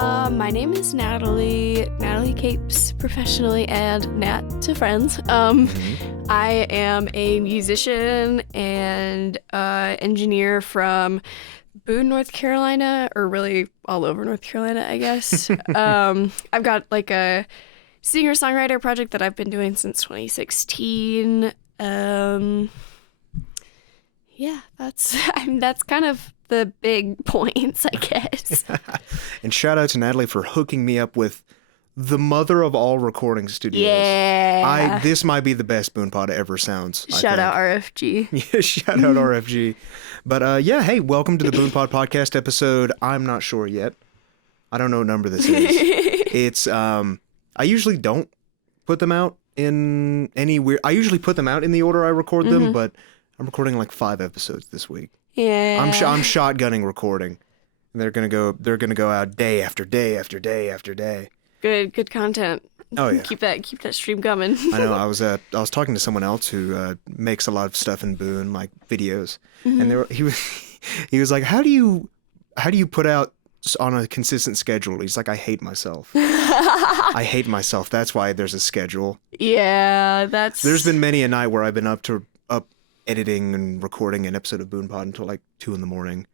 My name is Natalie Capes professionally, and Nat to friends. I am a musician and engineer from Boone, North Carolina, or really all over North Carolina, I guess. I've got like a singer-songwriter project that I've been doing since 2016. Yeah, that's kind of the big points, I guess. And shout out to Natalie for hooking me up with the mother of all recording studios. Yeah. This might be the best BoonePod ever sounds. Shout out RFG. Yeah, shout out RFG. But yeah, hey, welcome to the BoonePod podcast episode. I'm not sure yet. I don't know what number this is. It's I usually don't put them out in any weird. I usually put them out in the order I record them, but I'm recording like 5 episodes this week. Yeah. I'm shotgunning recording. And they're gonna go out day after day after day after day. Good content. Oh yeah. Keep that stream coming. I know. I was talking to someone else who makes a lot of stuff in Boone, like videos, and he was like, how do you put out on a consistent schedule? He's like, I hate myself. I hate myself. That's why there's a schedule. Yeah, There's been many a night where I've been up editing and recording an episode of BoonePod until like 2 a.m.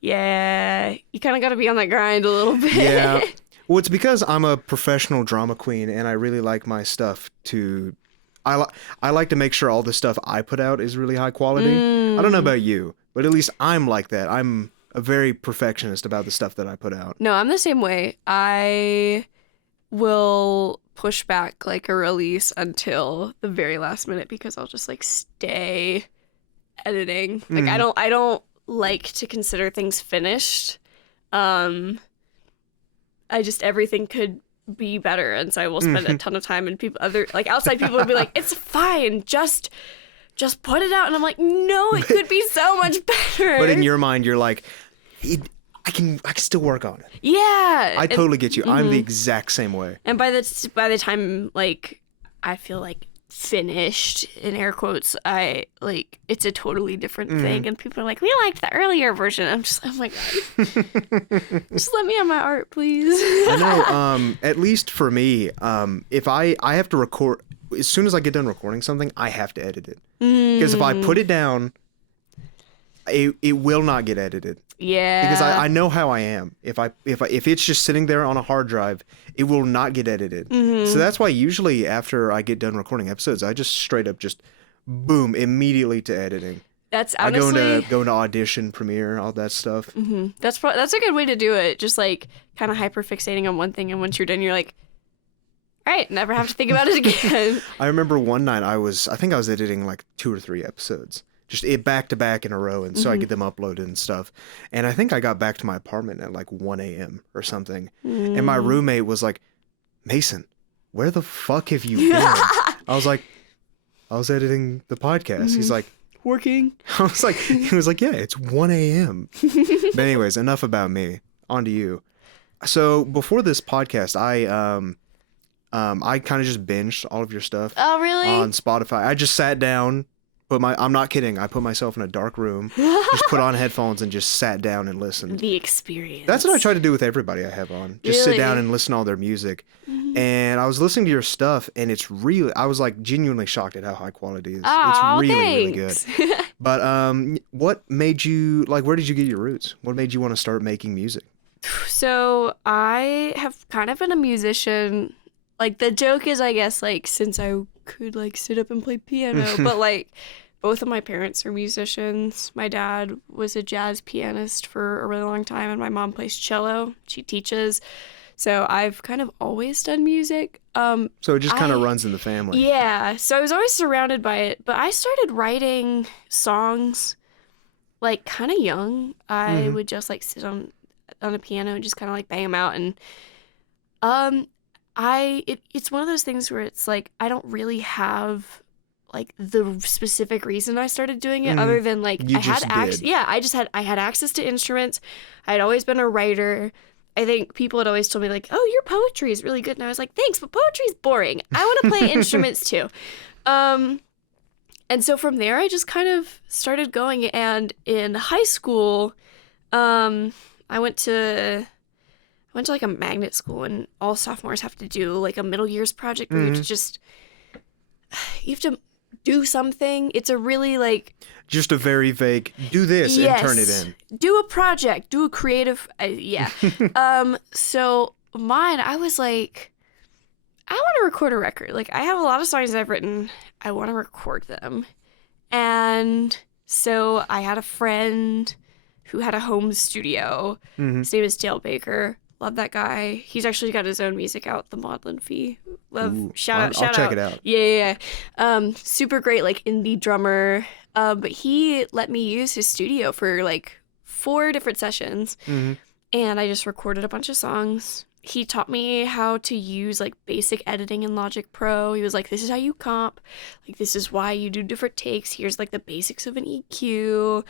Yeah, you kind of got to be on that grind a little bit. Yeah. Well, it's because I'm a professional drama queen and I really like my stuff to... I like to make sure all the stuff I put out is really high quality. I don't know about you, but at least I'm like that. I'm a very perfectionist about the stuff that I put out. No, I'm the same way. I will push back like a release until the very last minute because I'll just like stay editing. Like I don't like to consider things finished. Everything could be better, and so I will spend a ton of time, and outside people would be like, it's fine, just put it out, and I'm like, no, it could be so much better. But in your mind you're like, I can still work on it. Yeah. I totally get you. I'm the exact same way. And by the time like I feel like finished in air quotes, I like it's a totally different thing, and people are like, we liked the earlier version. I'm like, just let me have my art, please. I know. At least for me, if I have to record, as soon as I get done recording something, I have to edit it, because if I put it down, it will not get edited. Yeah. Because I know how I am. If it's just sitting there on a hard drive, it will not get edited. So that's why usually after I get done recording episodes, I just straight up just boom immediately to editing. That's honestly I go into Audition, Premiere, all that stuff. That's a good way to do it. Just like kind of hyper fixating on one thing, and once you're done, you're like, all right, never have to think about it again. I remember one night I think I was editing like 2 or 3 episodes. Just back to back in a row, and so I get them uploaded and stuff. And I think I got back to my apartment at like 1 a.m. or something. And my roommate was like, Mason, where the fuck have you been? I was like, I was editing the podcast. He's like, working. he was like, yeah, it's 1 a.m. But anyways, enough about me. On to you. So before this podcast, I kind of just binged all of your stuff. Oh, really? On Spotify. I just sat down. I'm not kidding. I put myself in a dark room, just put on headphones and just sat down and listened. The experience. That's what I try to do with everybody I have on. Just sit down and listen to all their music. And I was listening to your stuff, and I was like genuinely shocked at how high quality it is. It's really thanks. Really good. But what made you, like, where did you get your roots? What made you want to start making music? So I have kind of been a musician. Like, the joke is, I guess, like, since I could like sit up and play piano, but like both of my parents are musicians. My dad was a jazz pianist for a really long time, and my mom plays cello. She teaches. So I've kind of always done music. So it just kind of runs in the family. Yeah. So I was always surrounded by it, but I started writing songs like kind of young. I would just like sit on a piano and just kind of like bang them out, and it's one of those things where it's like I don't really have like the specific reason I started doing it, other than like I had access to instruments. I'd always been a writer. I think people had always told me like, "Oh, your poetry is really good," and I was like, "Thanks, but poetry is boring. I want to play instruments too." And so from there, I just kind of started going. And in high school, I went to went to like a magnet school, and all sophomores have to do like a middle years project where you have to do something. It's a really like just a very vague do this and turn it in. Do a project, do a creative so mine, I was like, I want to record a record. Like, I have a lot of songs I've written. I want to record them. And so I had a friend who had a home studio. His name is Dale Baker. Love that guy. He's actually got his own music out, The Maudlin Fee. Shout out. I'll check it out. Yeah. Super great, like, indie drummer. But he let me use his studio for, like, 4 different sessions. And I just recorded a bunch of songs. He taught me how to use, like, basic editing in Logic Pro. He was like, this is how you comp. Like, this is why you do different takes. Here's, like, the basics of an EQ.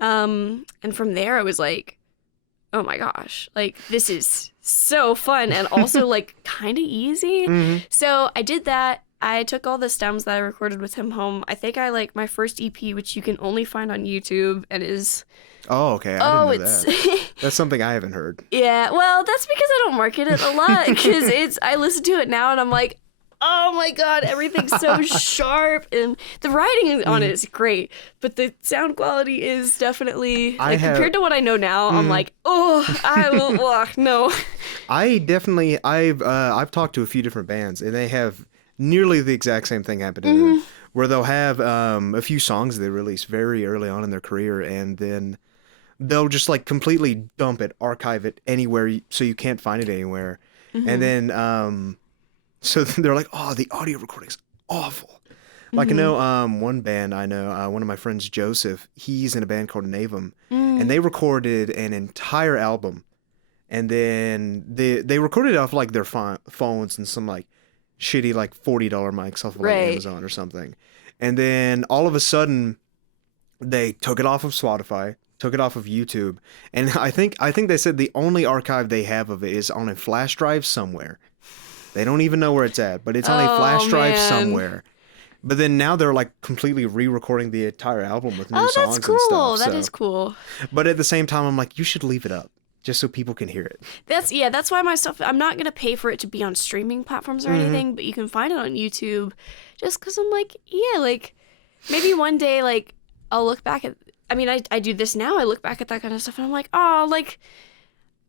And from there, I was like, oh my gosh, like, this is so fun and also, like, kind of easy. So I did that. I took all the stems that I recorded with him home. I think I, like, my first EP, which you can only find on YouTube and is... Oh, okay. I didn't know that. That's something I haven't heard. Yeah, well, that's because I don't market it a lot, because I listen to it now and I'm like, oh my god, everything's so sharp, and the writing on it is great, but the sound quality is definitely, like, compared to what I know now, I'm like, no. I've talked to a few different bands, and they have nearly the exact same thing happen to them, where they'll have a few songs they release very early on in their career, and then they'll just, like, completely dump it, archive it anywhere, so you can't find it anywhere, and then so they're like, oh, the audio recording's awful. Like, I know one band I know, one of my friends, Joseph, he's in a band called Navum, and they recorded an entire album, and then they recorded it off, like, their phones and some, like, shitty, like, $40 mics off of, like, Amazon or something. And then all of a sudden, they took it off of Spotify, took it off of YouTube, and I think they said the only archive they have of it is on a flash drive somewhere. They don't even know where it's at, but it's on a flash drive somewhere. But then now they're, like, completely re-recording the entire album with new songs and stuff. That is cool. But at the same time, I'm like, you should leave it up just so people can hear it. That's why my stuff, I'm not going to pay for it to be on streaming platforms or anything, but you can find it on YouTube, just because I'm like, yeah, like, maybe one day, like, I'll look back at, I mean, I do this now, I look back at that kind of stuff, and I'm like, oh, like,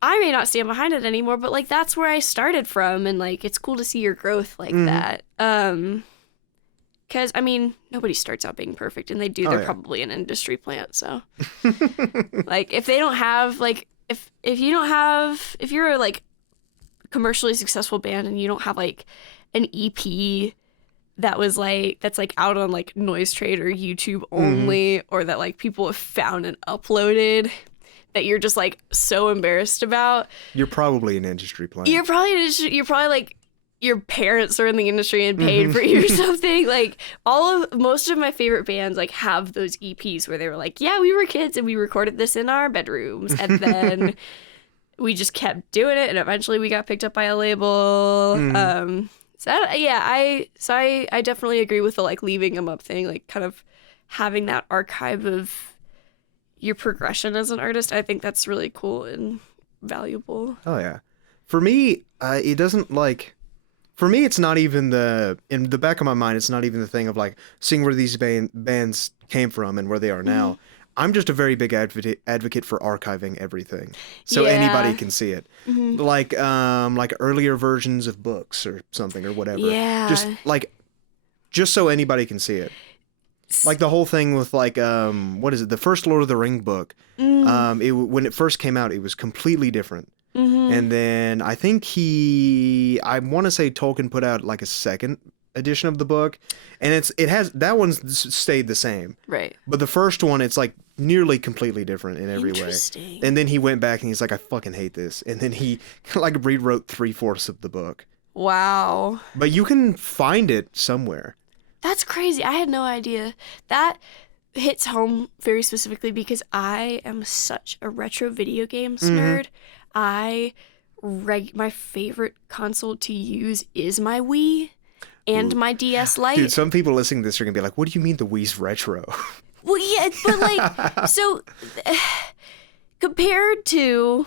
I may not stand behind it anymore, but, like, that's where I started from, and, like, it's cool to see your growth like that. Because, I mean, nobody starts out being perfect, and they're probably an industry plant, so. Like, if they don't have, like, if you're a, like, commercially successful band and you don't have, like, an EP that's, like, out on, like, Noise Trade or YouTube only, or that, like, people have found and uploaded, that you're just, like, so embarrassed about. You're probably an industry plant. You're probably like, your parents are in the industry and paid for you or something. Like, most of my favorite bands, like, have those EPs where they were like, yeah, we were kids and we recorded this in our bedrooms, and then we just kept doing it, and eventually we got picked up by a label. I definitely agree with the, like, leaving them up thing, like, kind of having that archive of your progression as an artist. I think that's really cool and valuable. Oh yeah. For me, it doesn't, like, for me, it's not even in the back of my mind, it's not even the thing of, like, seeing where these bands came from and where they are now. I'm just a very big advocate for archiving everything, so anybody can see it. Like earlier versions of books or something or whatever. Yeah. Just so anybody can see it. Like the whole thing with, like, what is it? The first Lord of the Ring book. When it first came out, it was completely different. And then I think I want to say Tolkien put out, like, a second edition of the book, and that one's stayed the same. Right. But the first one, it's, like, nearly completely different in every way. And then he went back and he's like, I fucking hate this. And then he, like, rewrote 3/4 of the book. Wow. But you can find it somewhere. That's crazy. I had no idea. That hits home very specifically because I am such a retro video games nerd. My favorite console to use is my Wii and my DS Lite. Dude, some people listening to this are going to be like, what do you mean the Wii's retro? Well, yeah, but, like, so compared to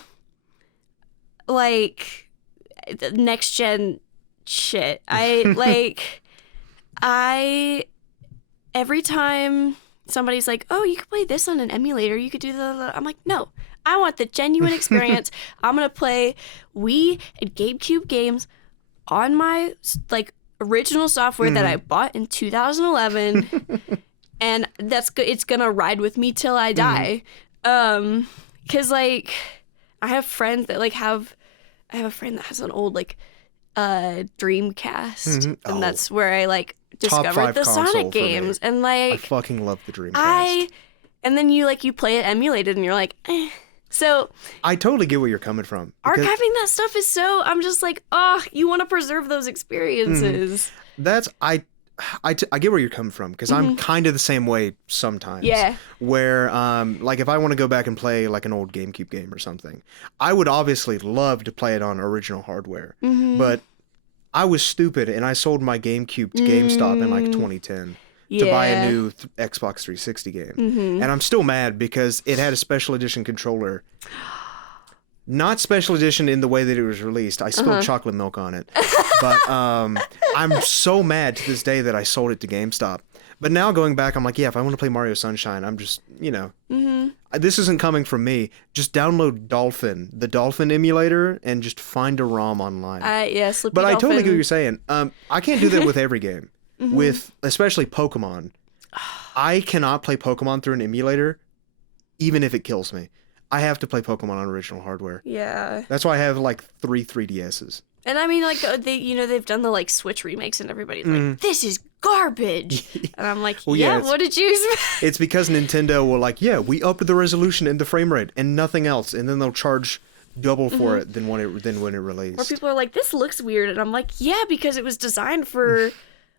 like next gen shit. Every time somebody's like, oh, you could play this on an emulator, you could do I'm like, no, I want the genuine experience. I'm gonna play Wii and GameCube games on my like original software that I bought in 2011, and that's good. It's gonna ride with me till I die. Cause like I have friends that like I have a friend that has an old like Dreamcast, and that's where I like discovered the Sonic games, and like I fucking love the Dreamcast. And then you play it emulated, and you're like, eh. So I totally get where you're coming from. Archiving that stuff is so, I'm just like, oh, you want to preserve those experiences. I get where you're coming from, because I'm kind of the same way sometimes. Yeah. Where, like, if I want to go back and play, like, an old GameCube game or something, I would obviously love to play it on original hardware. But I was stupid, and I sold my GameCube to GameStop in, like, 2010 to buy a new Xbox 360 game. And I'm still mad because it had a special edition controller. Not special edition in the way that it was released. I spilled chocolate milk on it. But I'm so mad to this day that I sold it to GameStop. But now going back, I'm like, yeah, if I want to play Mario Sunshine, I'm just, this isn't coming from me. Just download Dolphin, the Dolphin emulator, and just find a ROM online. Slippy But Dolphin. I totally get what you're saying. I can't do that with every game. With especially Pokemon. I cannot play Pokemon through an emulator, even if it kills me. I have to play Pokemon on original hardware. Yeah. That's why I have like 3 3DSs. And I mean, like, they've done the like Switch remakes, and everybody's like, this is garbage. And I'm like, well, what did you expect? It's because Nintendo will like, we upped the resolution and the frame rate and nothing else, and then they'll charge double for it than when it released. Or people are like, this looks weird, and I'm like, yeah, because it was designed for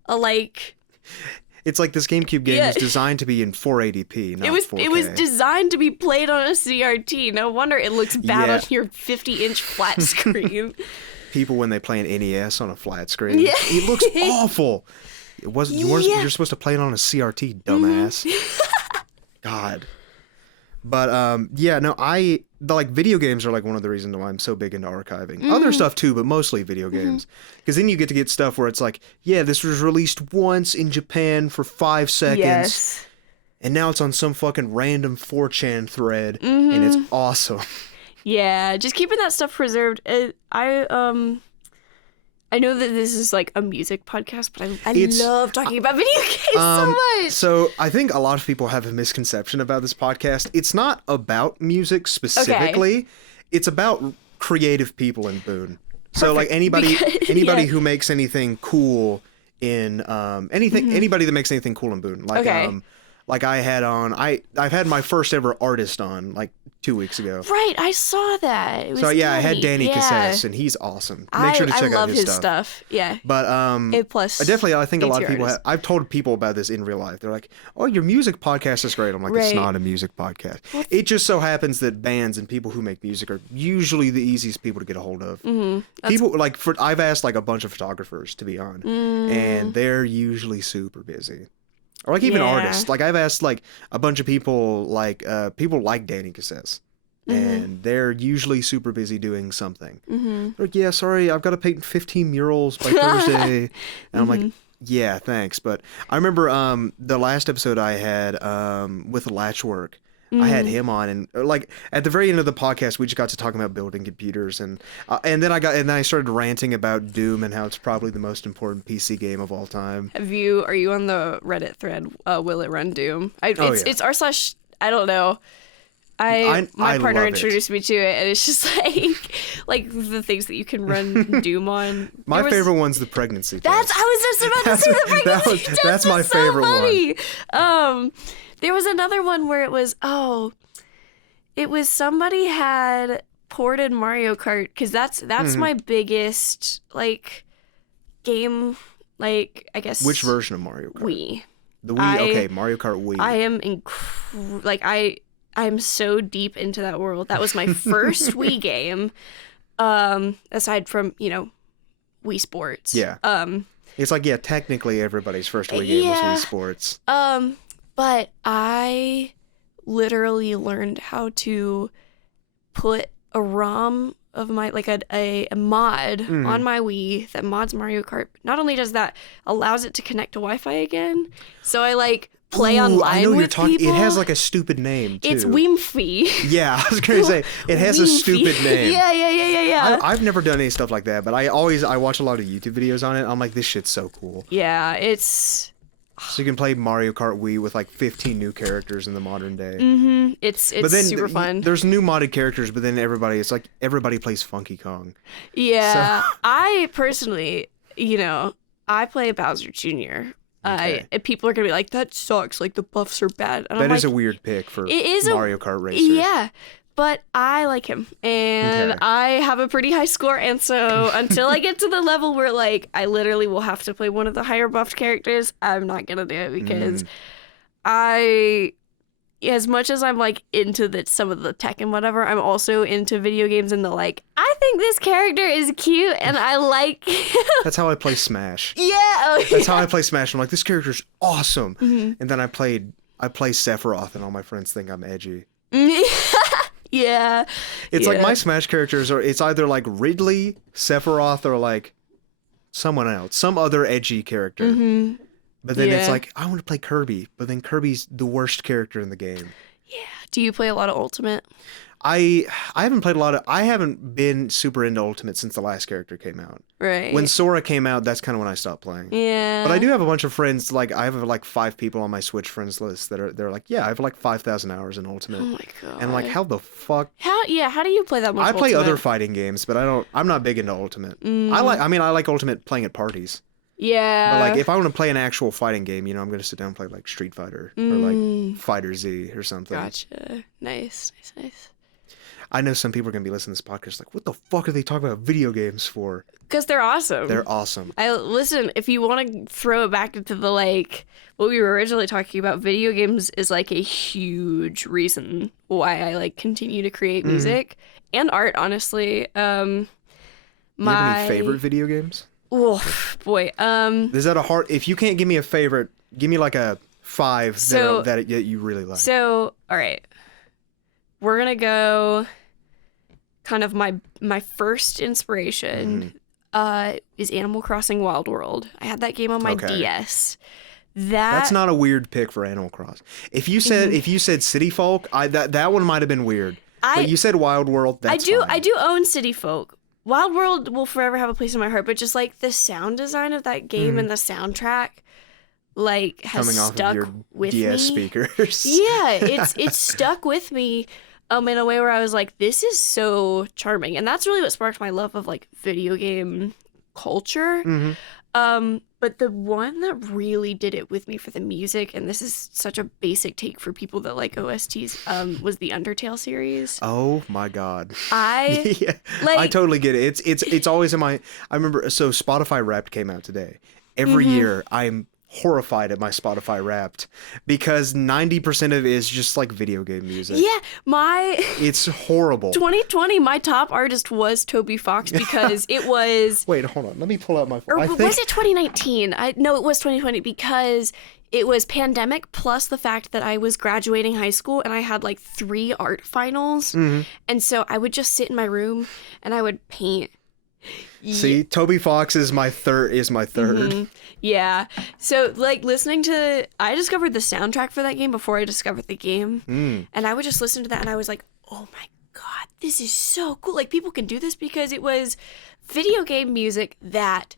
a like. It's like this GameCube game was designed to be in 480p, not 4K. It was designed to be played on a CRT. No wonder it looks bad on your 50-inch flat screen. People, when they play an NES on a flat screen, it looks awful. It wasn't. You're supposed to play it on a CRT, dumbass. God. But video games are like one of the reasons why I'm so big into archiving. Other stuff too, but mostly video games. Because then you get stuff where it's like, this was released once in Japan for 5 seconds, and now it's on some fucking random 4chan thread, and it's awesome. Yeah, just keeping that stuff preserved. I know that this is like a music podcast, but I love talking about video games so much. So I think a lot of people have a misconception about this podcast. It's not about music specifically. Okay. It's about creative people in Boone. Perfect. So like anybody who makes anything cool in anybody that makes anything cool in Boone. Like like I've had my first ever artist on like 2 weeks ago. Right, I saw that. It was I had Danny Capes, and he's awesome. Make sure to check out his stuff. Yeah. But A+. I think a lot of people I've told people about this in real life. They're like, "Oh, your music podcast is great." I'm like, "It's not a music podcast." It just so happens that bands and people who make music are usually the easiest people to get a hold of. People like I've asked like a bunch of photographers to be on, and they're usually super busy. Or like even artists. Like I've asked like a bunch of people like Danny Capes. And they're usually super busy doing something. They're like, sorry, I've got to paint 15 murals by Thursday. And I'm like, yeah, thanks. But I remember the last episode I had with Latchwork, I had him on, and like at the very end of the podcast, we just got to talking about building computers, and then I started ranting about Doom and how it's probably the most important PC game of all time. Are you on the Reddit thread? Will it run Doom? It's r/ I don't know. My partner introduced me to it, and it's just like the things that you can run Doom on. My favorite one's the pregnancy test. I was just about to say the pregnancy test. That's my favorite one. There was another one where it was somebody had ported Mario Kart, because that's my biggest like game, like I guess. Which version of Mario Kart? Wii. The Wii. Mario Kart Wii. I am I'm so deep into that world. That was my first Wii game, aside from Wii Sports. Yeah. It's like technically everybody's first Wii game was Wii Sports. But I literally learned how to put a ROM of my like a mod on my Wii that mods Mario Kart. Not only does that, allows it to connect to Wi-Fi again. So I like play online I know with you're talking. people. It has like a stupid name too. It's Wimpy. Yeah, I was gonna say it has a stupid name. Yeah. I've never done any stuff like that, but I watch a lot of YouTube videos on it. I'm like, this shit's so cool. Yeah, it's. So you can play Mario Kart Wii with like 15 new characters in the modern day. Mm-hmm. It's but then super fun. There's new modded characters, but then everybody plays Funky Kong. Yeah, so. I personally, I play Bowser Jr. Okay. People are gonna be like, that sucks. Like the buffs are bad. And that is a weird pick for Mario Kart Racer. Yeah, but I like him, and I have a pretty high score. And so until I get to the level where like I literally will have to play one of the higher buffed characters, I'm not gonna do it because as much as I'm like into some of the tech and whatever, I'm also into video games and I think this character is cute and I like him. That's how I play Smash. Yeah. That's how I play Smash. I'm like, this character's awesome. Mm-hmm. And then I play Sephiroth and all my friends think I'm edgy. Yeah. It's like my Smash characters it's either like Ridley, Sephiroth, or like someone else, some other edgy character. Mm-hmm. But then it's like, I want to play Kirby, but then Kirby's the worst character in the game. Yeah. Do you play a lot of Ultimate? I haven't played I haven't been super into Ultimate since the last character came out. Right. When Sora came out, that's kind of when I stopped playing. Yeah. But I do have a bunch of friends, like I have like 5 people on my Switch friends list they're like, yeah, I have like 5,000 hours in Ultimate. Oh my god. And I'm like, how the fuck? How do you play that much I play Ultimate? other fighting games, but I'm not big into Ultimate. I like Ultimate playing at parties. Yeah. But like if I want to play an actual fighting game, I'm going to sit down and play like Street Fighter or like Fighter Z or something. Gotcha. Nice. I know some people are going to be listening to this podcast like, what the fuck are they talking about video games for? Because they're awesome. They're awesome. Listen, if you want to throw it back into the what we were originally talking about, video games is like a huge reason why I continue to create music and art, honestly. Do you have any favorite video games? Oh, boy. Is that if you can't give me a favorite, give me like a 5 that you really like. So, all right. We're going to go kind of my first inspiration is Animal Crossing Wild World. I had that game on my DS. That's not a weird pick for Animal Crossing. If you said City Folk, that one might have been weird. But you said Wild World, that's fine. I do own City Folk. Wild World will forever have a place in my heart, but just the sound design of that game and the soundtrack has coming off stuck of your with DS me. Speakers. Yeah, it's stuck with me in a way where I was like, this is so charming. And that's really what sparked my love of video game culture. Mm-hmm. But the one that really did it with me for the music, and this is such a basic take for people that like OSTs, was the Undertale series. Oh my god. I totally get it. It's always in my. I remember. So Spotify Wrapped came out today. Every year, I'm horrified at my Spotify Wrapped because 90% of it is just video game music. Yeah, it's horrible. 2020, my top artist was Toby Fox because it was. Wait, hold on. Let me pull out my phone. Or was it 2019? No, it was 2020 because it was pandemic plus the fact that I was graduating high school and I had 3 art finals, and so I would just sit in my room and I would paint. See, Toby Fox is my third. Mm-hmm. Yeah. So listening to, I discovered the soundtrack for that game before I discovered the game, and I would just listen to that and I was like, oh my god, this is so cool. People can do this because it was video game music that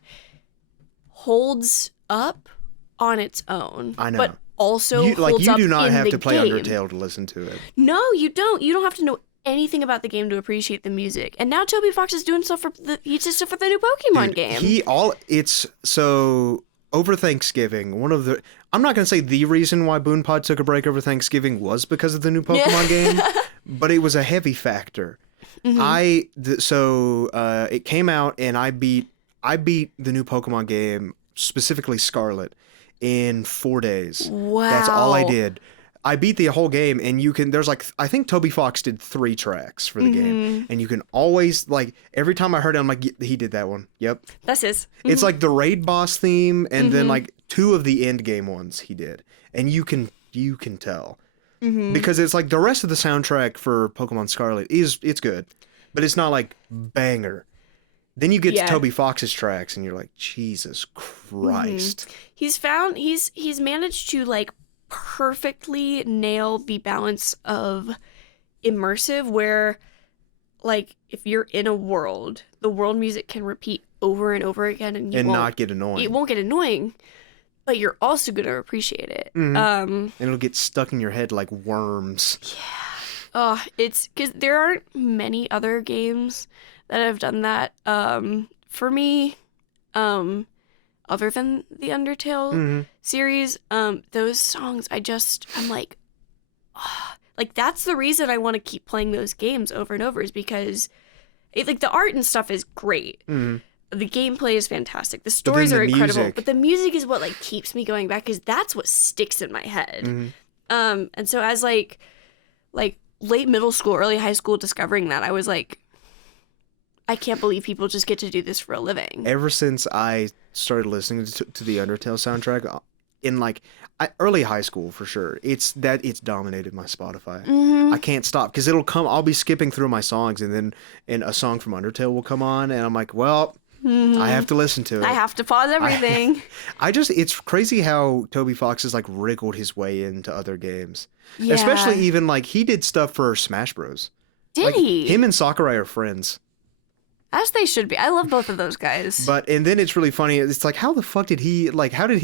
holds up on its own. I know. But also holds up in the game. You do not have to play Undertale to listen to it. No, you don't. You don't have to know anything about the game to appreciate the music. And now Toby Fox is doing stuff for the new Pokemon game. Over Thanksgiving, I'm not going to say the reason why BoonePod took a break over Thanksgiving was because of the new Pokemon game, but it was a heavy factor. Mm-hmm. It came out and I beat the new Pokemon game, specifically Scarlet, in 4 days. Wow. That's all I did. I beat the whole game, and I think Toby Fox did 3 tracks for the game, and you can always, every time I heard it, I'm like, he did that one. Yep. That's his. Mm-hmm. It's the raid boss theme, and then 2 of the end game ones he did, and you can tell. Mm-hmm. Because it's the rest of the soundtrack for Pokemon Scarlet it's good. but it's not like banger. Then you get to Toby Fox's tracks, and you're like, Jesus Christ. He's managed to like perfectly nail the balance of immersive, where like if you're in a world, the world music can repeat over and over again, and not get annoying. It won't get annoying, but you're also gonna appreciate it. And it'll get stuck in your head like worms. Yeah. Oh, it's because there aren't many other games that have done that. For me, other than the Undertale series, those songs, I'm like, oh, like that's the reason I want to keep playing those games over and over, is because like the art and stuff is great. The gameplay is fantastic. The stories are incredible, but the music is what like keeps me going back, because that's what sticks in my head. And so as like late middle school, early high school, discovering that, I was like, I can't believe people just get to do this for a living. Ever since I started listening to the Undertale soundtrack in like early high school, for sure, it's dominated my Spotify. I can't stop, because I'll be skipping through my songs, and a song from Undertale will come on, and I'm like, well, I have to listen to it. I have to pause everything. It's crazy how Toby Fox has like wriggled his way into other games. Yeah. Especially even like he did stuff for Smash Bros. Did he? Him and Sakurai are friends. As they should be. I love both of those guys. And then it's really funny. It's like, how the fuck did he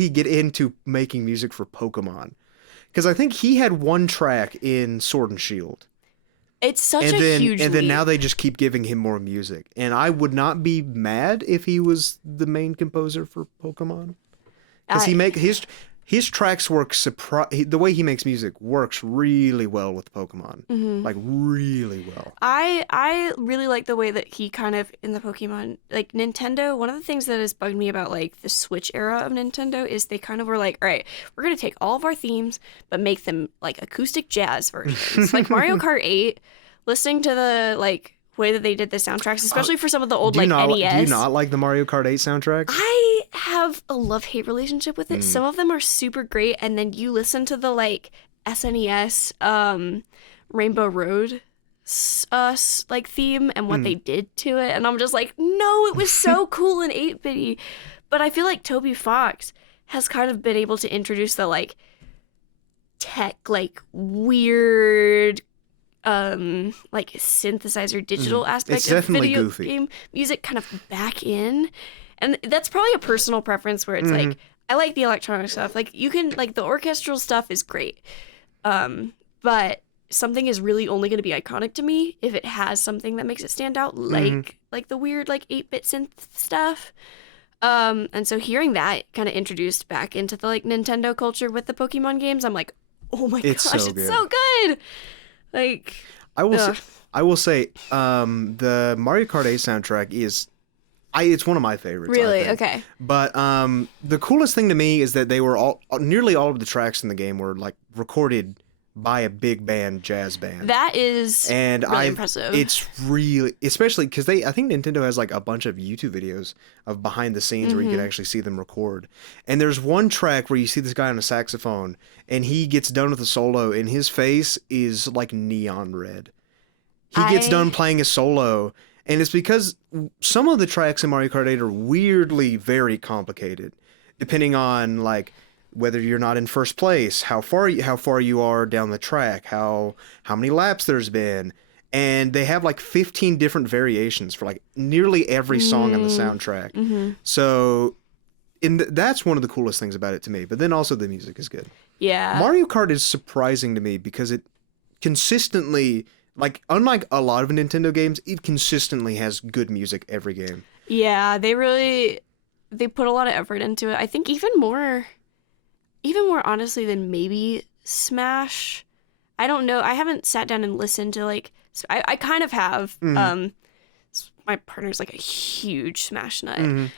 get into making music for Pokemon? Because I think he had one track in Sword and Shield. It's such a huge leap. And then now they just keep giving him more music. And I would not be mad if he was the main composer for Pokemon. Because his tracks work, the way he makes music works really well with Pokemon. Like, really well. I really like the way that he kind of, in the Pokemon, like Nintendo, one of the things that has bugged me about like the Switch era of Nintendo is they kind of were like, all right, we're going to take all of our themes, but make them like acoustic jazz versions. Like Mario Kart 8, listening to the like way that they did the soundtracks, especially for some of the old NES. Do you not like the Mario Kart 8 soundtrack? I have a love-hate relationship with it. Some of them are super great, and then you listen to the like SNES Rainbow Road like theme and what they did to it, and I'm just like, no, it was so cool and 8-bitty. But I feel like Toby Fox has kind of been able to introduce the like tech, like weird like synthesizer digital aspect of video game music kind of back in. And that's probably a personal preference where it's like, I like the electronic stuff. Like you can, like the orchestral stuff is great. But something is really only going to be iconic to me if it has something that makes it stand out, like the weird like 8-bit synth stuff. And so hearing that kind of introduced back into the like Nintendo culture with the Pokemon games, I'm like, oh my gosh, it's so good. Like, I will say, the Mario Kart 8 soundtrack it's one of my favorites. Really? Okay. But the coolest thing to me is that nearly all of the tracks in the game were like recorded by a big band, jazz band. That is really impressive. It's really, especially because I think Nintendo has like a bunch of YouTube videos of behind the scenes where you can actually see them record. And there's one track where you see this guy on a saxophone, and he gets done with a solo, and his face is like neon red. He gets done playing a solo, and it's because some of the tracks in Mario Kart 8 are weirdly very complicated, depending on like whether you're not in first place, how far you are down the track, how many laps there's been, and they have like 15 different variations for like nearly every song on the soundtrack. So, that's one of the coolest things about it to me. But then also the music is good. Yeah. Mario Kart is surprising to me because it consistently, like unlike a lot of Nintendo games, it consistently has good music every game. Yeah, they put a lot of effort into it. I think even more honestly than maybe Smash. I don't know. I haven't sat down and listened to like, I kind of have. My partner's like a huge Smash nut.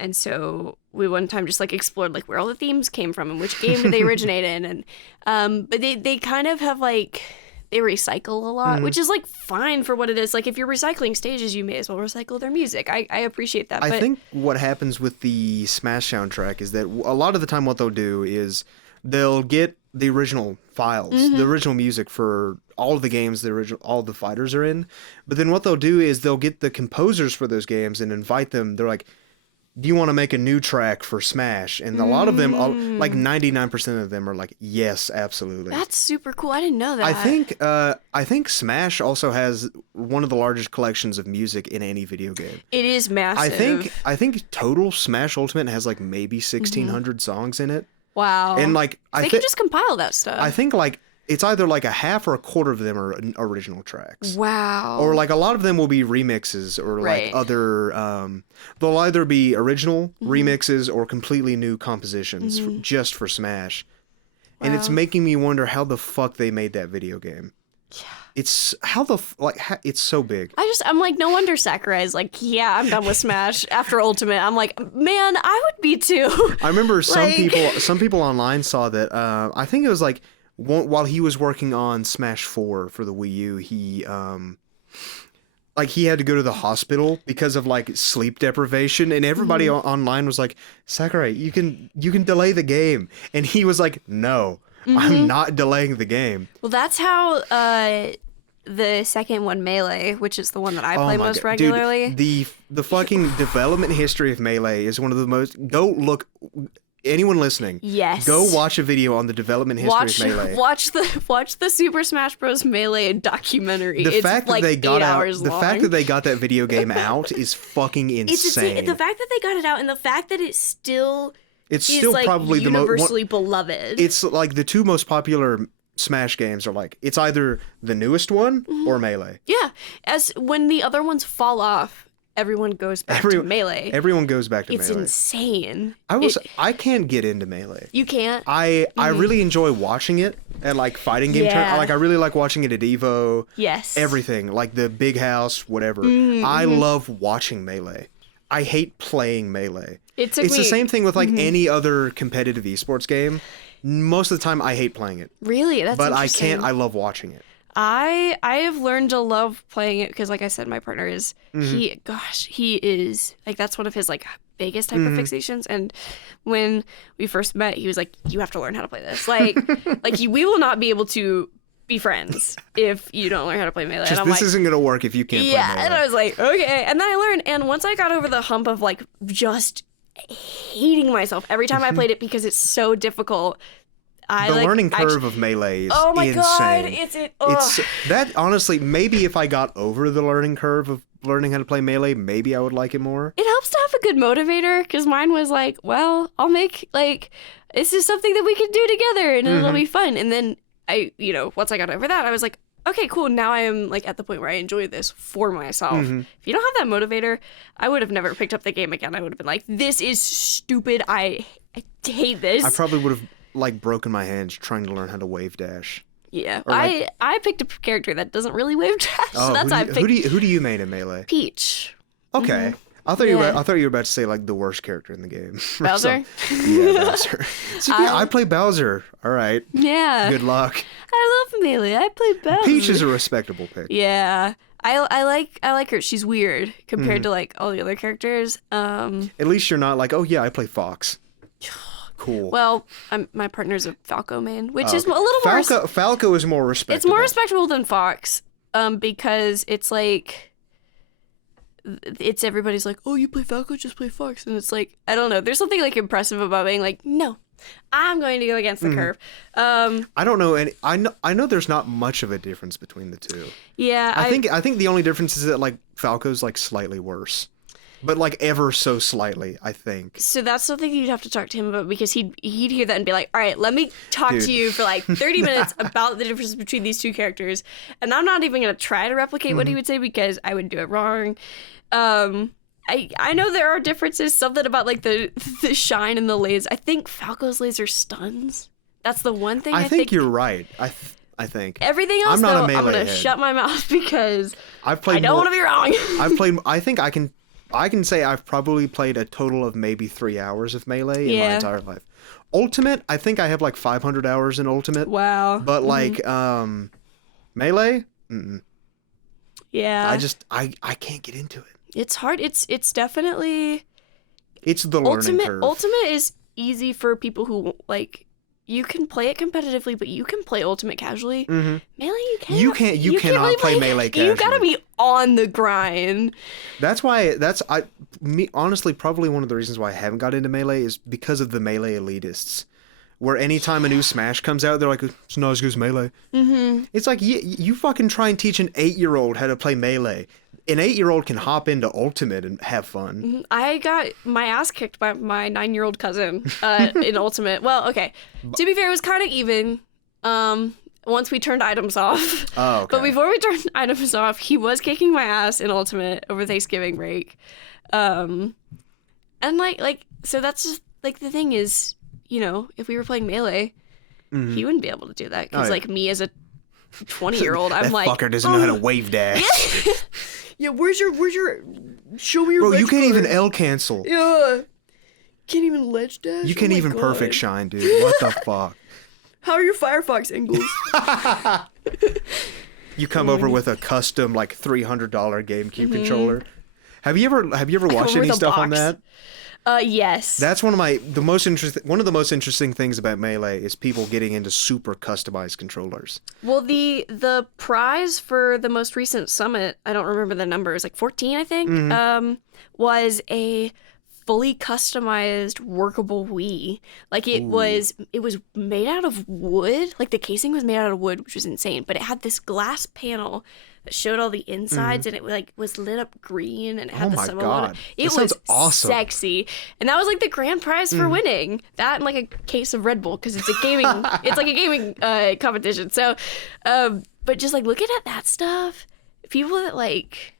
And so we one time just like explored like where all the themes came from and which game did they originate in. And but they kind of have like, they recycle a lot, which is like fine for what it is. Like if you're recycling stages, you may as well recycle their music. I appreciate that. I think what happens with the Smash soundtrack is that a lot of the time what they'll do is they'll get the original files, the original music for all of the games all the fighters are in. But then what they'll do is they'll get the composers for those games and invite them. They're like, do you want to make a new track for Smash? And a lot of them, like 99% of them are like, yes, absolutely. That's super cool. I didn't know that. I think Smash also has one of the largest collections of music in any video game. It is massive. I think total Smash Ultimate has like maybe 1,600 songs in it. Wow. And like they could just compile that stuff. I think like it's either like a half or a quarter of them are original tracks. Wow. Or like a lot of them will be remixes or like other, they'll either be original remixes or completely new compositions just for Smash. Wow. And it's making me wonder how the fuck they made that video game. Yeah. It's it's so big. I'm like, no wonder Sakurai's like, yeah, I'm done with Smash after Ultimate. I'm like, man, I would be too. I remember some people online saw that, I think it was like, while he was working on Smash 4 for the Wii U, he had to go to the hospital because of like sleep deprivation, and everybody online was like, Sakurai, you can delay the game, and he was like, no, I'm not delaying the game. Well, that's how the second one, Melee, which is the one that I play most regularly. Dude, the fucking development history of Melee is one of the most. Go look. Anyone listening, yes, go watch a video on the development history of Melee. Watch the Super Smash Bros. Melee documentary. The fact that they got that video game out is fucking insane. The fact that they got it out and the fact that it's still like probably universally beloved. It's like the two most popular Smash games are like, it's either the newest one or Melee. Yeah, as when the other ones fall off, everyone goes back to Melee. Everyone goes back to Melee. It's insane. I can't get into Melee. You can't? I really enjoy watching it at like fighting game tournaments. I really like watching it at EVO. Yes. Everything. Like the Big House, whatever. I love watching Melee. I hate playing Melee. It's the same thing with like any other competitive esports game. Most of the time I hate playing it. Really? That's interesting. I love watching it. I have learned to love playing it because, like I said, my partner is he is like, that's one of his like biggest type of fixations. And when we first met, he was like, "You have to learn how to play this. Like we will not be able to be friends if you don't learn how to play Melee." And this isn't gonna work if you can't play Melee. Yeah, and I was like, okay. And then I learned, and once I got over the hump of like just hating myself every time I played it because it's so difficult. The learning curve of Melee is oh my insane. God, it's that honestly, maybe if I got over the learning curve of learning how to play Melee, maybe I would like it more. It helps to have a good motivator, because mine was like, well, I'll make like, this is something that we can do together and it'll be fun. And then once I got over that, I was like, okay, cool. Now I am like at the point where I enjoy this for myself. If you don't have that motivator, I would have never picked up the game again. I would have been like, this is stupid. I hate this. I probably would have like broken my hands trying to learn how to wave dash. Yeah, I picked a character that doesn't really wave dash. So that's why I picked. Who do you main in Melee? Peach. Okay. I thought you were about to say like the worst character in the game. Bowser? Yeah, Bowser. So, I play Bowser. All right. Yeah. Good luck. I love Melee. I play Bowser. Peach is a respectable pick. Yeah. I like her. She's weird compared to like all the other characters. At least you're not like, oh yeah, I play Fox. Cool. Well, my partner's a Falco main, which is a little more... Falco is more respectable. It's more respectable than Fox, because it's like... It's everybody's like, oh, you play Falco, just play Fox. And it's like, I don't know. There's something like impressive about being like, no, I'm going to go against the curve. I don't know. And I know there's not much of a difference between the two. Yeah. I think the only difference is that like Falco's like slightly worse. But like ever so slightly, I think. So that's something you'd have to talk to him about, because he'd hear that and be like, all right, let me talk to you for like 30 minutes about the difference between these two characters. And I'm not even going to try to replicate what he would say, because I would do it wrong. I know there are differences, something about like the shine and the laser. I think Falco's laser stuns. That's the one thing I think you're right. I think. Everything else, I'm going to shut my mouth because I don't want to be wrong. I can say I've probably played a total of maybe 3 hours of Melee in my entire life. Ultimate, I think I have like 500 hours in Ultimate. Wow. But like Melee, yeah. I can't get into it. It's hard. It's definitely... It's the learning curve. Ultimate is easy for people who like you can play it competitively, but you can play Ultimate casually. Mm-hmm. Melee, you cannot really play Melee casually. You gotta be on the grind. That's why honestly, probably one of the reasons why I haven't got into Melee is because of the Melee elitists. Where anytime a new Smash comes out, they're like, it's not as good as Melee. Mm-hmm. It's like, you fucking try and teach an 8-year-old how to play Melee. An 8-year-old can hop into Ultimate and have fun. Mm-hmm. I got my ass kicked by my 9-year-old cousin in Ultimate. Well, okay. To be fair, it was kind of even once we turned items off. Oh, okay. But before we turned items off, he was kicking my ass in Ultimate over Thanksgiving break. And so that's just, like, the thing is, you know, if we were playing Melee, he wouldn't be able to do that. Because, like, me as a 20-year-old, I'm like... That fucker doesn't know how to wave dash. Yeah, where's your... Show me your Bro, ledge you can't card. even L cancel. Yeah. Can't even ledge dash? You can't even perfect shine, dude. What the fuck? How are your Firefox angles? You come over with a custom, like, $300 GameCube controller. Have you ever watched any stuff on that? Yes. That's one of the most interesting things about Melee is people getting into super customized controllers. Well, the prize for the most recent summit, I don't remember the number, it was like 14, I think, was a fully customized workable Wii. Like it was made out of wood. Like the casing was made out of wood, which was insane, but it had this glass panel that showed all the insides and it like was lit up green and it had the symbol on it. It was awesome. Sexy. And that was like the grand prize for winning. That and like a case of Red Bull because it's a gaming it's like a gaming competition. So but just like looking at that stuff, people that like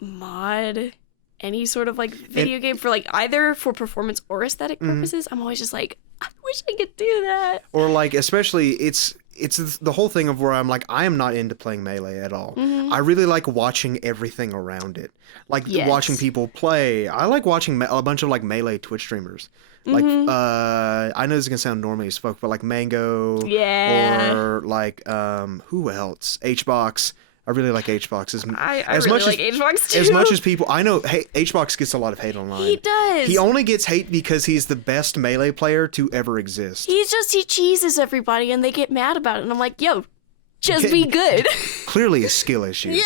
mod any sort of like video game for like either for performance or aesthetic purposes, I'm always just like, I wish I could do that. Or like especially it's the whole thing of where I'm like, I am not into playing Melee at all. I really like watching everything around it. Like watching people play. I like watching a bunch of like Melee Twitch streamers. Like, I know this is going to sound normally as fuck, but like Mango. Yeah. Or like, who else? HBox. I really like HBox. I really like HBox too. As much as people, I know HBox gets a lot of hate online. He does. He only gets hate because he's the best Melee player to ever exist. He cheeses everybody and they get mad about it. And I'm like, yo, just be good. Clearly a skill issue. Yeah.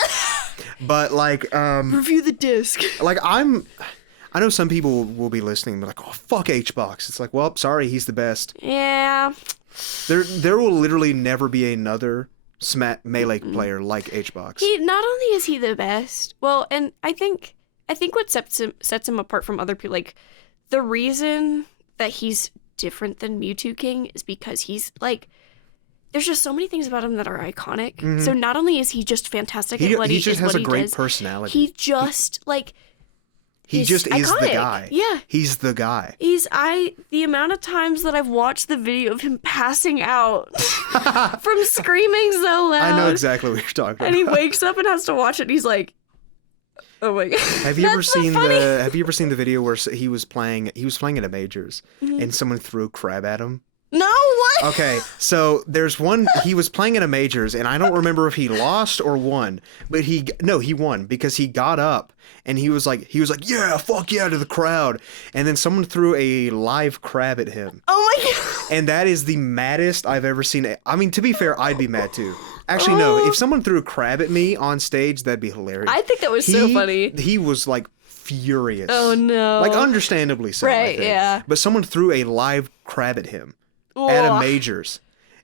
But like, review the disc. Like I know some people will be listening and be like, oh, fuck HBox. It's like, well, sorry, he's the best. Yeah. There will literally never be another Melee player like HBox. He not only is he the best, well, and I think what sets him apart from other people, like the reason that he's different than Mewtwo King is because he's like, there's just so many things about him that are iconic. So not only is he just fantastic at what he does, he just has a great personality. He just like. He just iconic. Is the guy. Yeah. He's the guy. The amount of times that I've watched the video of him passing out from screaming so loud. I know exactly what you're talking about. And he wakes up and has to watch it and he's like, oh my God. Have you ever seen the video where he was playing at a majors and someone threw a crab at him? No, what? Okay, so there's one, he was playing at a majors, and I don't remember if he lost or won, but he won, because he got up, and he was like, yeah, fuck yeah, to the crowd, and then someone threw a live crab at him. Oh my God. And that is the maddest I've ever seen. I mean, to be fair, I'd be mad too. Actually, no, if someone threw a crab at me on stage, that'd be hilarious. I think that was so funny. He was like furious. Oh no. Like understandably so, right, I think. Yeah. But someone threw a live crab at him. At a majors,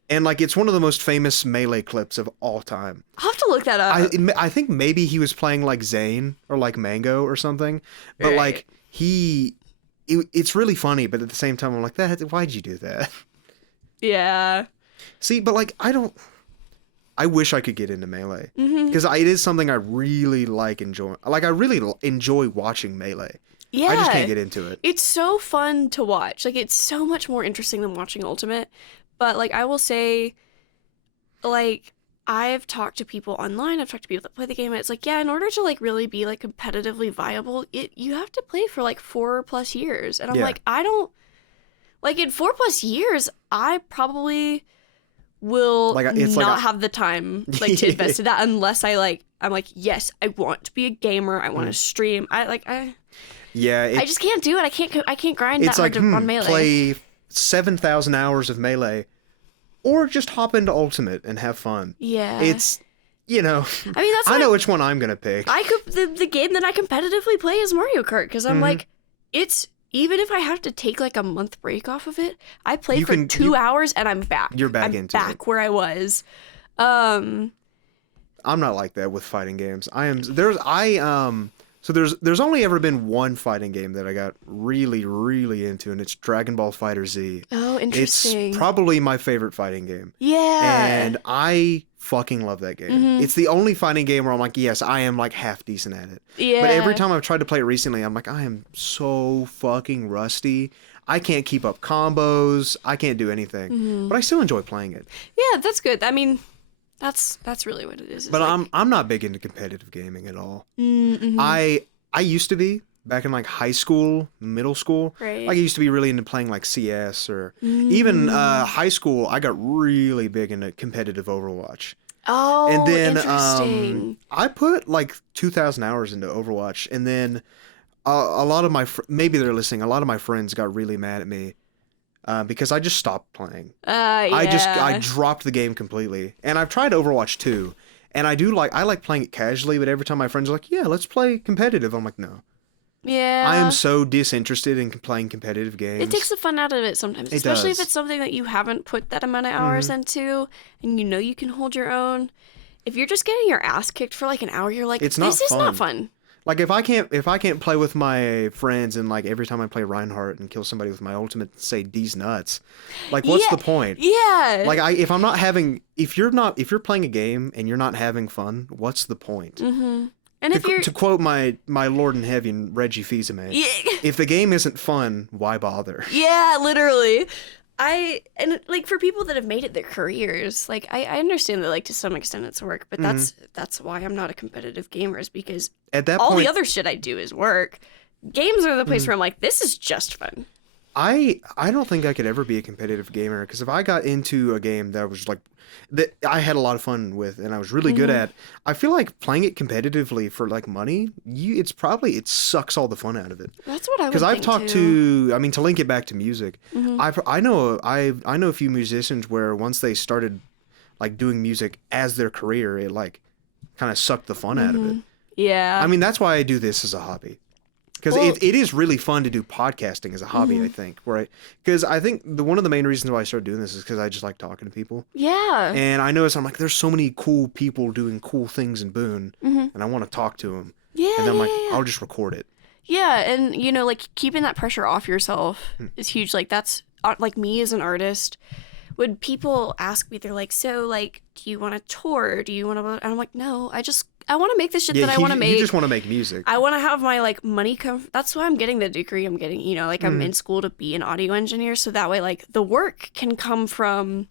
and like it's one of the most famous Melee clips of all time. I'll have to look that up. I think maybe he was playing like Zane or like Mango or something, but like it's really funny. But at the same time, I'm like, why'd you do that? Yeah. See, but like I wish I could get into Melee because it is something I really enjoy. Like I really enjoy watching Melee. Yeah. I just can't get into it. It's so fun to watch. Like, it's so much more interesting than watching Ultimate. But, like, I will say, like, I've talked to people online. I've talked to people that play the game. And it's like, yeah, in order to, like, really be, like, competitively viable, you have to play for, like, 4+ years. And I'm like, I don't... Like, in 4+ years, I probably will not have the time, like, to invest in that unless I'm like, yes, I want to be a gamer. I want to stream. I Yeah, just can't do it. I can't grind that hard on Melee. Play 7,000 hours of Melee, or just hop into Ultimate and have fun. Yeah. It's, I mean, that's I know which one I'm going to pick. The game that I competitively play is Mario Kart, because I'm like, even if I have to take like a month break off of it, I played for 2 hours and I'm back. You're back into it. Back where I was. I'm not like that with fighting games. So there's only ever been one fighting game that I got really, really into, and it's Dragon Ball FighterZ. Oh, interesting. It's probably my favorite fighting game. Yeah. And I fucking love that game. Mm-hmm. It's the only fighting game where I'm like, yes, I am like half decent at it. Yeah. But every time I've tried to play it recently, I'm like, I am so fucking rusty. I can't keep up combos. I can't do anything. Mm-hmm. But I still enjoy playing it. Yeah, that's good. I mean, that's really what it is. But I'm not big into competitive gaming at all. Mm-hmm. I used to be back in like high school, middle school. Right. Like I used to be really into playing like CS or even high school. I got really big into competitive Overwatch. Oh, and then interesting. I put like 2,000 hours into Overwatch, and then a lot of my maybe they're listening. A lot of my friends got really mad at me. Because I just stopped playing. Yeah. I dropped the game completely. And I've tried Overwatch 2. And I like playing it casually, but every time my friends are like, yeah, let's play competitive. I'm like, no. Yeah. I am so disinterested in playing competitive games. It takes the fun out of it sometimes. Especially if it's something that you haven't put that amount of hours into and you can hold your own. If you're just getting your ass kicked for like an hour, you're like, this is not fun. Like if I can't play with my friends and like every time I play Reinhardt and kill somebody with my ultimate say D's nuts, like what's the point? Yeah. Like if you're playing a game and you're not having fun, what's the point? Mm-hmm. And to quote my Lord in Heaven Reggie Fils-Aimé, if the game isn't fun, why bother? Yeah, literally. And like for people that have made it their careers, like I understand that like to some extent it's work, but that's why I'm not a competitive gamer, is because at that all point, the other shit I do is work. Games are the place where I'm like, this is just fun. I don't think I could ever be a competitive gamer, because if I got into a game that was like that I had a lot of fun with and I was really good at, I feel like playing it competitively for like money, it sucks all the fun out of it. That's what I would think. Because I've talked to link it back to music. I know a few musicians where once they started like doing music as their career, it like kind of sucked the fun out of it. Yeah. I mean, that's why I do this as a hobby. Because it is really fun to do podcasting as a hobby, I think, right? Because I think one of the main reasons why I started doing this is because I just like talking to people. Yeah. And I notice I'm like, there's so many cool people doing cool things in Boone, and I want to talk to them. Yeah. And then I'm like, I'll just record it. Yeah, and like keeping that pressure off yourself is huge. Like that's like me as an artist. When people ask me, they're like, so like, do you want to tour? Do you want to? And I'm like, no, I want to make the shit that I want to make. You just want to make music. I want to have my like money come. That's why I'm getting the degree I'm getting. Like I'm in school to be an audio engineer, so that way like the work can come from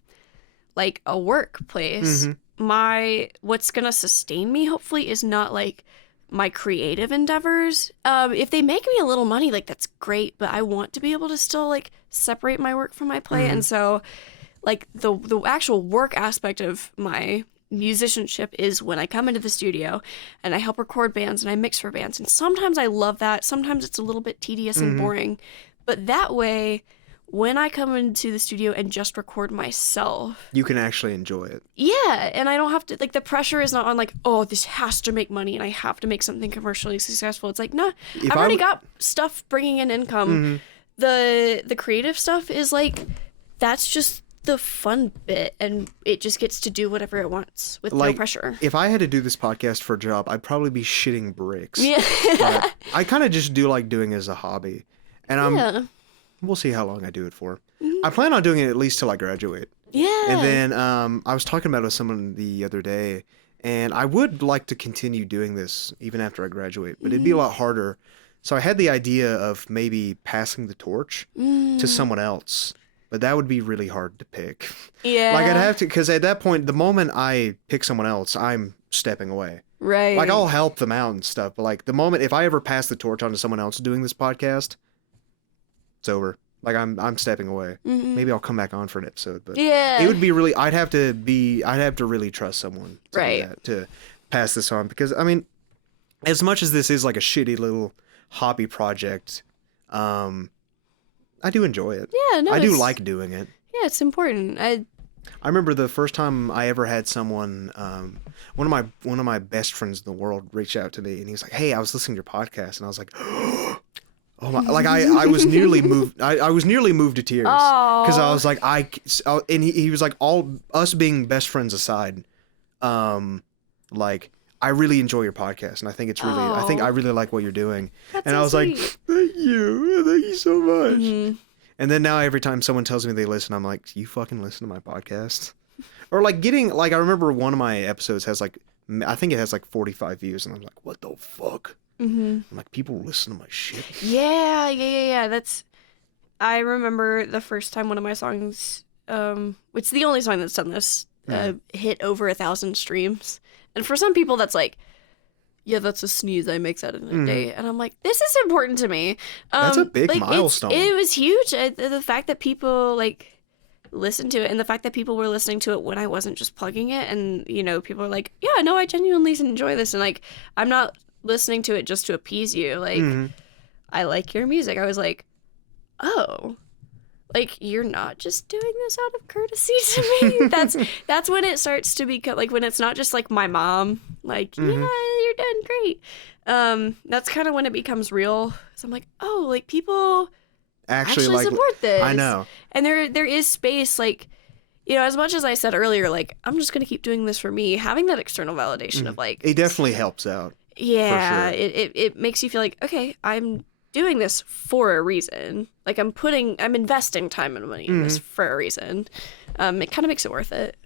like a workplace. What's gonna sustain me hopefully is not like my creative endeavors. If they make me a little money, like that's great, but I want to be able to still like separate my work from my play, and so like the actual work aspect of my musicianship is when I come into the studio and I help record bands and I mix for bands, and sometimes I love that, sometimes it's a little bit tedious and boring, but that way when I come into the studio and just record myself, you can actually enjoy it. Yeah, and I don't have to like, the pressure is not on like, oh, this has to make money and I have to make something commercially successful. It's like, nah, I've already got stuff bringing in income. The creative stuff is like, that's just the fun bit, and it just gets to do whatever it wants with no pressure. If I had to do this podcast for a job, I'd probably be shitting bricks. Yeah. But I kind of just do like doing it as a hobby, and we'll see how long I do it for. I plan on doing it at least till I graduate. Yeah. And then I was talking about it with someone the other day, and I would like to continue doing this even after I graduate, but it'd be a lot harder. So I had the idea of maybe passing the torch to someone else. But that would be really hard to pick. Yeah. Like I'd have to, because at that point, the moment I pick someone else, I'm stepping away. Right. Like I'll help them out and stuff, but like the moment, if I ever pass the torch on to someone else doing this podcast, it's over. Like I'm stepping away. Maybe I'll come back on for an episode, but it would be really, I'd have to really trust someone to do that, to pass this on, because I mean, as much as this is like a shitty little hobby project, I do enjoy it. Yeah, no, I do like doing it. Yeah, it's important. I remember the first time I ever had someone, one of my best friends in the world reached out to me, and he was like, "Hey, I was listening to your podcast," and I was like, "Oh my!" Like I was nearly moved. I was nearly moved to tears because I was like, and he was like, all us being best friends aside, like I really enjoy your podcast, and I think it's really, I think I really like what you're doing, That's and so I was sweet. like, thank you so much. Mm-hmm. And then now every time someone tells me they listen, I'm like, you fucking listen to my podcast? Or like getting, like, I remember one of my episodes has like, I think it has like 45 views, and I'm like, what the fuck? Mm-hmm. I'm like, people listen to my shit? Yeah. I remember the first time one of my songs, it's the only song that's done this, hit over 1,000 streams. And for some people that's like, yeah, that's a sneeze. I make that in a day. And I'm like, this is important to me. That's a big milestone. It was huge. The fact that people like listened to it, and the fact that people were listening to it when I wasn't just plugging it, and you know, people are like, yeah, no, I genuinely enjoy this, and like, I'm not listening to it just to appease you. Like, I like your music. I was like, oh, like you're not just doing this out of courtesy to me. That's when it starts to become like, when it's not just like my mom, like, yeah, you're doing great. That's kind of when it becomes real. So I'm like, oh, like people actually like, support this. I know. And there is space, like, you know, as much as I said earlier, like, I'm just gonna keep doing this for me. Having that external validation of like, it definitely helps out. Yeah, for sure. it makes you feel like, okay, I'm doing this for a reason. Like I'm investing time and money in this for a reason. It kind of makes it worth it,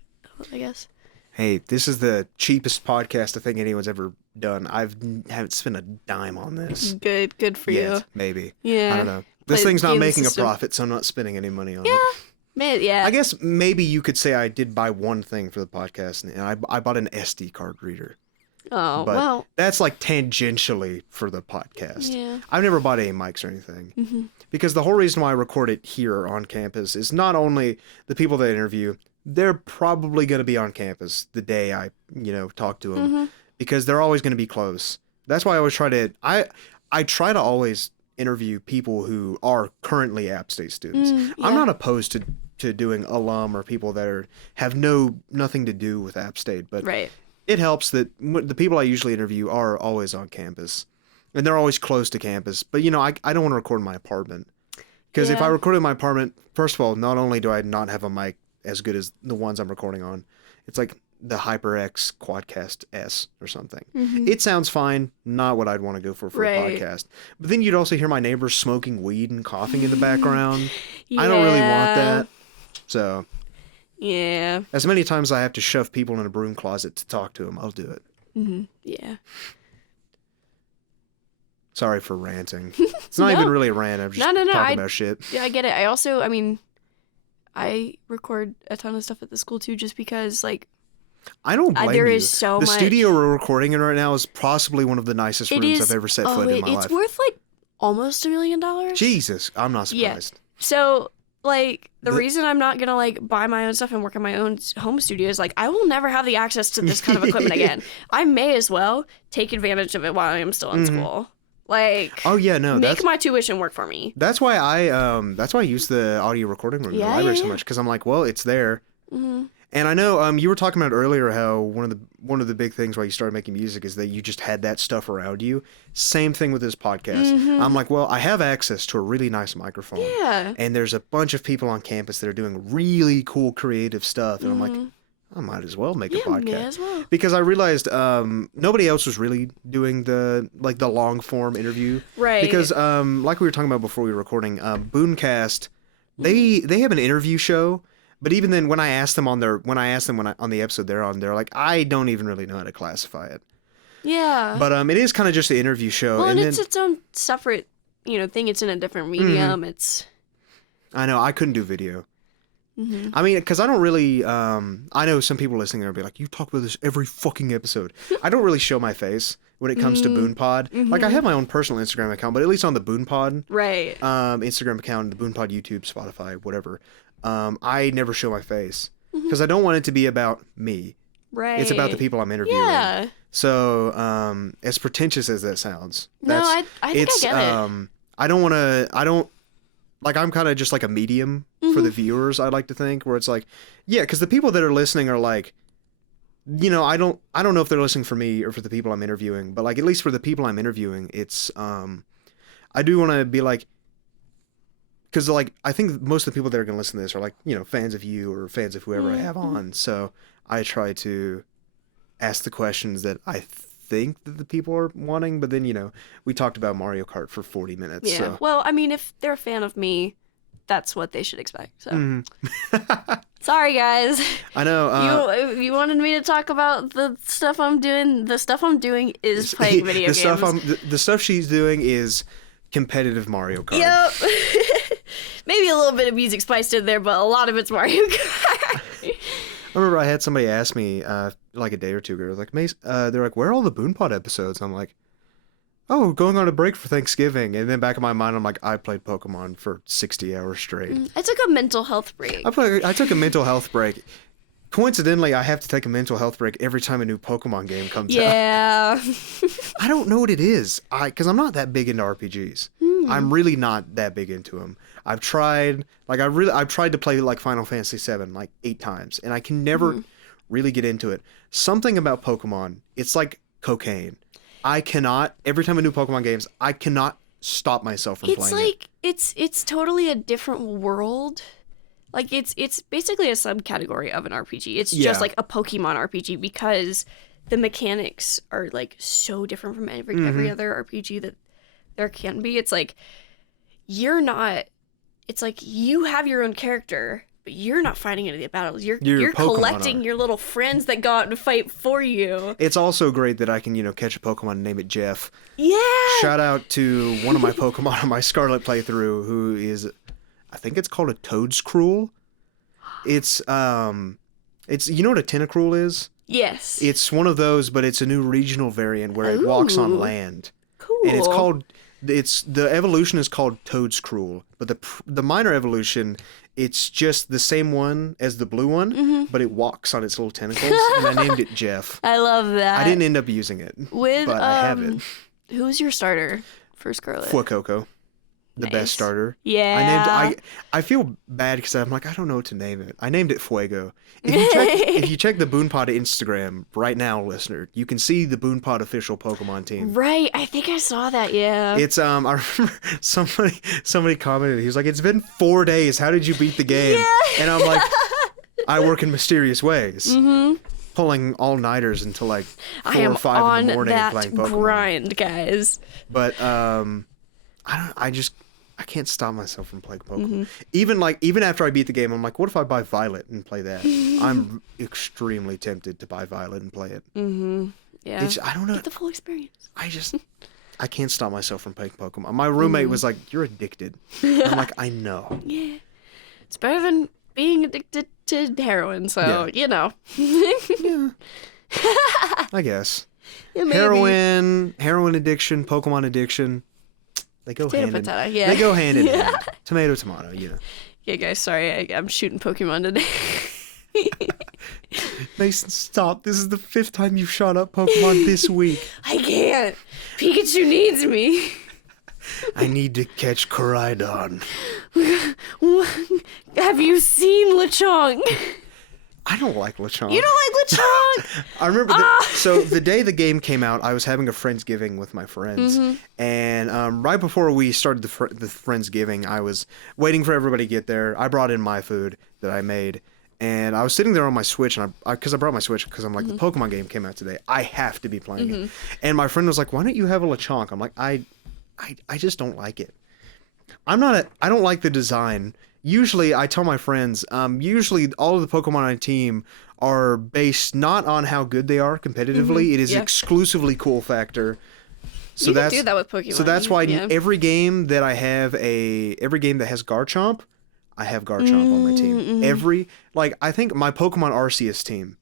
I guess. Hey, this is the cheapest podcast I think anyone's ever done. Haven't spent a dime on this. Good for you. Maybe. Yeah. I don't know. This thing's not making a profit, so I'm not spending any money on it. Yeah. I guess maybe you could say I did buy one thing for the podcast, and I bought an SD card reader. Oh, but well. that's like tangentially for the podcast. Yeah. I've never bought any mics or anything. Because the whole reason why I record it here on campus is not only the people that I interview, they're probably going to be on campus the day I, talk to them. Because they're always going to be close. That's why I always try to, I try to always interview people who are currently App State students. I'm not opposed to doing alum or people that have nothing to do with App State, but it helps that the people I usually interview are always on campus, and they're always close to campus. But I don't want to record in my apartment, because if I record in my apartment, first of all, not only do I not have a mic as good as the ones I'm recording on, it's like the HyperX Quadcast S or something. It sounds fine, not what I'd want to go for a podcast. But then you'd also hear my neighbors smoking weed and coughing in the background. I don't really want that. So, yeah. As many times I have to shove people in a broom closet to talk to them, I'll do it. Yeah. Sorry for ranting. It's not even really a rant. I'm just talking about shit. Yeah, I get it. I also, I record a ton of stuff at the school too, just because, like, I don't blame there you. is so the much. studio we're recording in right now is possibly one of the nicest rooms I've ever set foot in my life. It's worth like almost $1 million. Jesus, I'm not surprised. Yeah. So, like, the reason I'm not gonna like buy my own stuff and work in my own home studio is like I will never have the access to this kind of equipment again. I may as well take advantage of it while I am still in school. Like, oh yeah, no, make my tuition work for me. That's why I use the audio recording room in the library so much, because I'm like, well, it's there. And I know you were talking about earlier how one of the big things why you started making music is that you just had that stuff around you. Same thing with this podcast. I'm like, well, I have access to a really nice microphone. Yeah. And there's a bunch of people on campus that are doing really cool creative stuff, and I'm like, I might as well make a podcast. May as well. Because I realized nobody else was really doing the long form interview. Right. Because like we were talking about before we were recording, BooneCast, they have an interview show. But even then, when I asked them on the episode they're on, they're like, I don't even really know how to classify it. Yeah. But it is kind of just an interview show. Well, and it's its own separate, thing. It's in a different medium. It's. I know. I couldn't do video. I mean, because I don't really. I know some people listening will be like, "You talk about this every fucking episode." I don't really show my face when it comes to BoonePod. Like, I have my own personal Instagram account, but at least on the BoonePod Instagram account, the BoonePod YouTube, Spotify, whatever. I never show my face because I don't want it to be about me. Right. It's about the people I'm interviewing. Yeah. So, as pretentious as that sounds, I think I get it. I don't like I'm kind of just like a medium for the viewers, I like to think, where it's like, yeah, because the people that are listening are like, you know, I don't know if they're listening for me or for the people I'm interviewing, but like at least for the people I'm interviewing, it's I do want to be like, because like I think most of the people that are going to listen to this are like, you know, fans of you or fans of whoever I have on, so I try to ask the questions that I think that the people are wanting, but then, you know, we talked about Mario Kart for 40 minutes. Yeah. So. Well, I mean, if they're a fan of me, that's what they should expect. So, sorry guys. I know. You wanted me to talk about the stuff I'm doing. The stuff I'm doing is playing video games. The stuff she's doing is competitive Mario Kart. Yep. Maybe a little bit of music spiced in there, but a lot of it's Mario Kart. I remember I had somebody ask me like a day or two ago, like, they're like, where are all the BoonePod episodes? I'm like, oh, going on a break for Thanksgiving. And then back in my mind, I'm like, I played Pokemon for 60 hours straight. I took a mental health break. I took a mental health break. Coincidentally, I have to take a mental health break every time a new Pokemon game comes out. Yeah. I don't know what it is. Because I'm not that big into RPGs. I'm really not that big into them. I've tried to play like Final Fantasy VII like 8 times, and I can never really get into it. Something about Pokemon, it's like cocaine. I cannot, every time a new Pokemon games, I cannot stop myself from playing it. It's totally a different world. Like it's basically a subcategory of an RPG. It's just like a Pokemon RPG because the mechanics are like so different from every other RPG that there can be. It's like it's like you have your own character, but you're not fighting any of the battles. You're collecting your little friends that go out and fight for you. It's also great that I can, you know, catch a Pokemon and name it Jeff. Yeah. Shout out to one of my Pokemon on my Scarlet playthrough who is, I think it's called a Toadscruel. It's you know what a Tentacruel is? Yes. It's one of those, but it's a new regional variant where it walks on land. Cool. And the evolution is called Toadscruel, but the minor evolution, it's just the same one as the blue one, but it walks on its little tentacles, and I named it Jeff. I love that. I didn't end up using it, but I have it. Who's your starter for Scarlet? Fuecoco. The best starter. Yeah. I feel bad because I'm like, I don't know what to name it. I named it Fuego. If you check the BoonePod Instagram right now, listener, you can see the BoonePod official Pokemon team. Right. I think I saw that, yeah. It's I remember somebody commented, he was like, it's been 4 days. How did you beat the game? Yeah. And I'm like, I work in mysterious ways. Pulling all-nighters until like 4 or 5 in the morning and playing Pokemon. I am on that grind, guys. But I can't stop myself from playing Pokemon. Even after I beat the game, I'm like, what if I buy Violet and play that? I'm extremely tempted to buy Violet and play it. Yeah. I don't know. Get the full experience. I can't stop myself from playing Pokemon. My roommate was like, you're addicted. I'm like, I know. Yeah. It's better than being addicted to heroin, so, you know. Yeah. I guess. Yeah, maybe. Heroin addiction, Pokemon addiction. They go hand in hand. They go hand in hand. Tomato, tomato, you know. Yeah, guys, sorry. I'm shooting Pokemon today. Mason, stop. This is the 5th time you've shot up Pokemon this week. I can't. Pikachu needs me. I need to catch Koraidon. Have you seen Lechonk? I don't like Lechonk. You don't like Lechonk? I remember so the day the game came out, I was having a Friendsgiving with my friends. And right before we started the Friendsgiving, I was waiting for everybody to get there. I brought in my food that I made. And I was sitting there on my Switch, and because I brought my Switch because I'm like, the Pokemon game came out today. I have to be playing it. And my friend was like, why don't you have a Lechonk? I'm like, I just don't like it. I don't like the design. Usually, I tell my friends, usually all of the Pokemon on a team are based not on how good they are competitively. It is exclusively cool factor. So you can do that with Pokemon. So that's why every game that I have every game that has Garchomp, I have Garchomp on my team. I think my Pokemon Arceus team,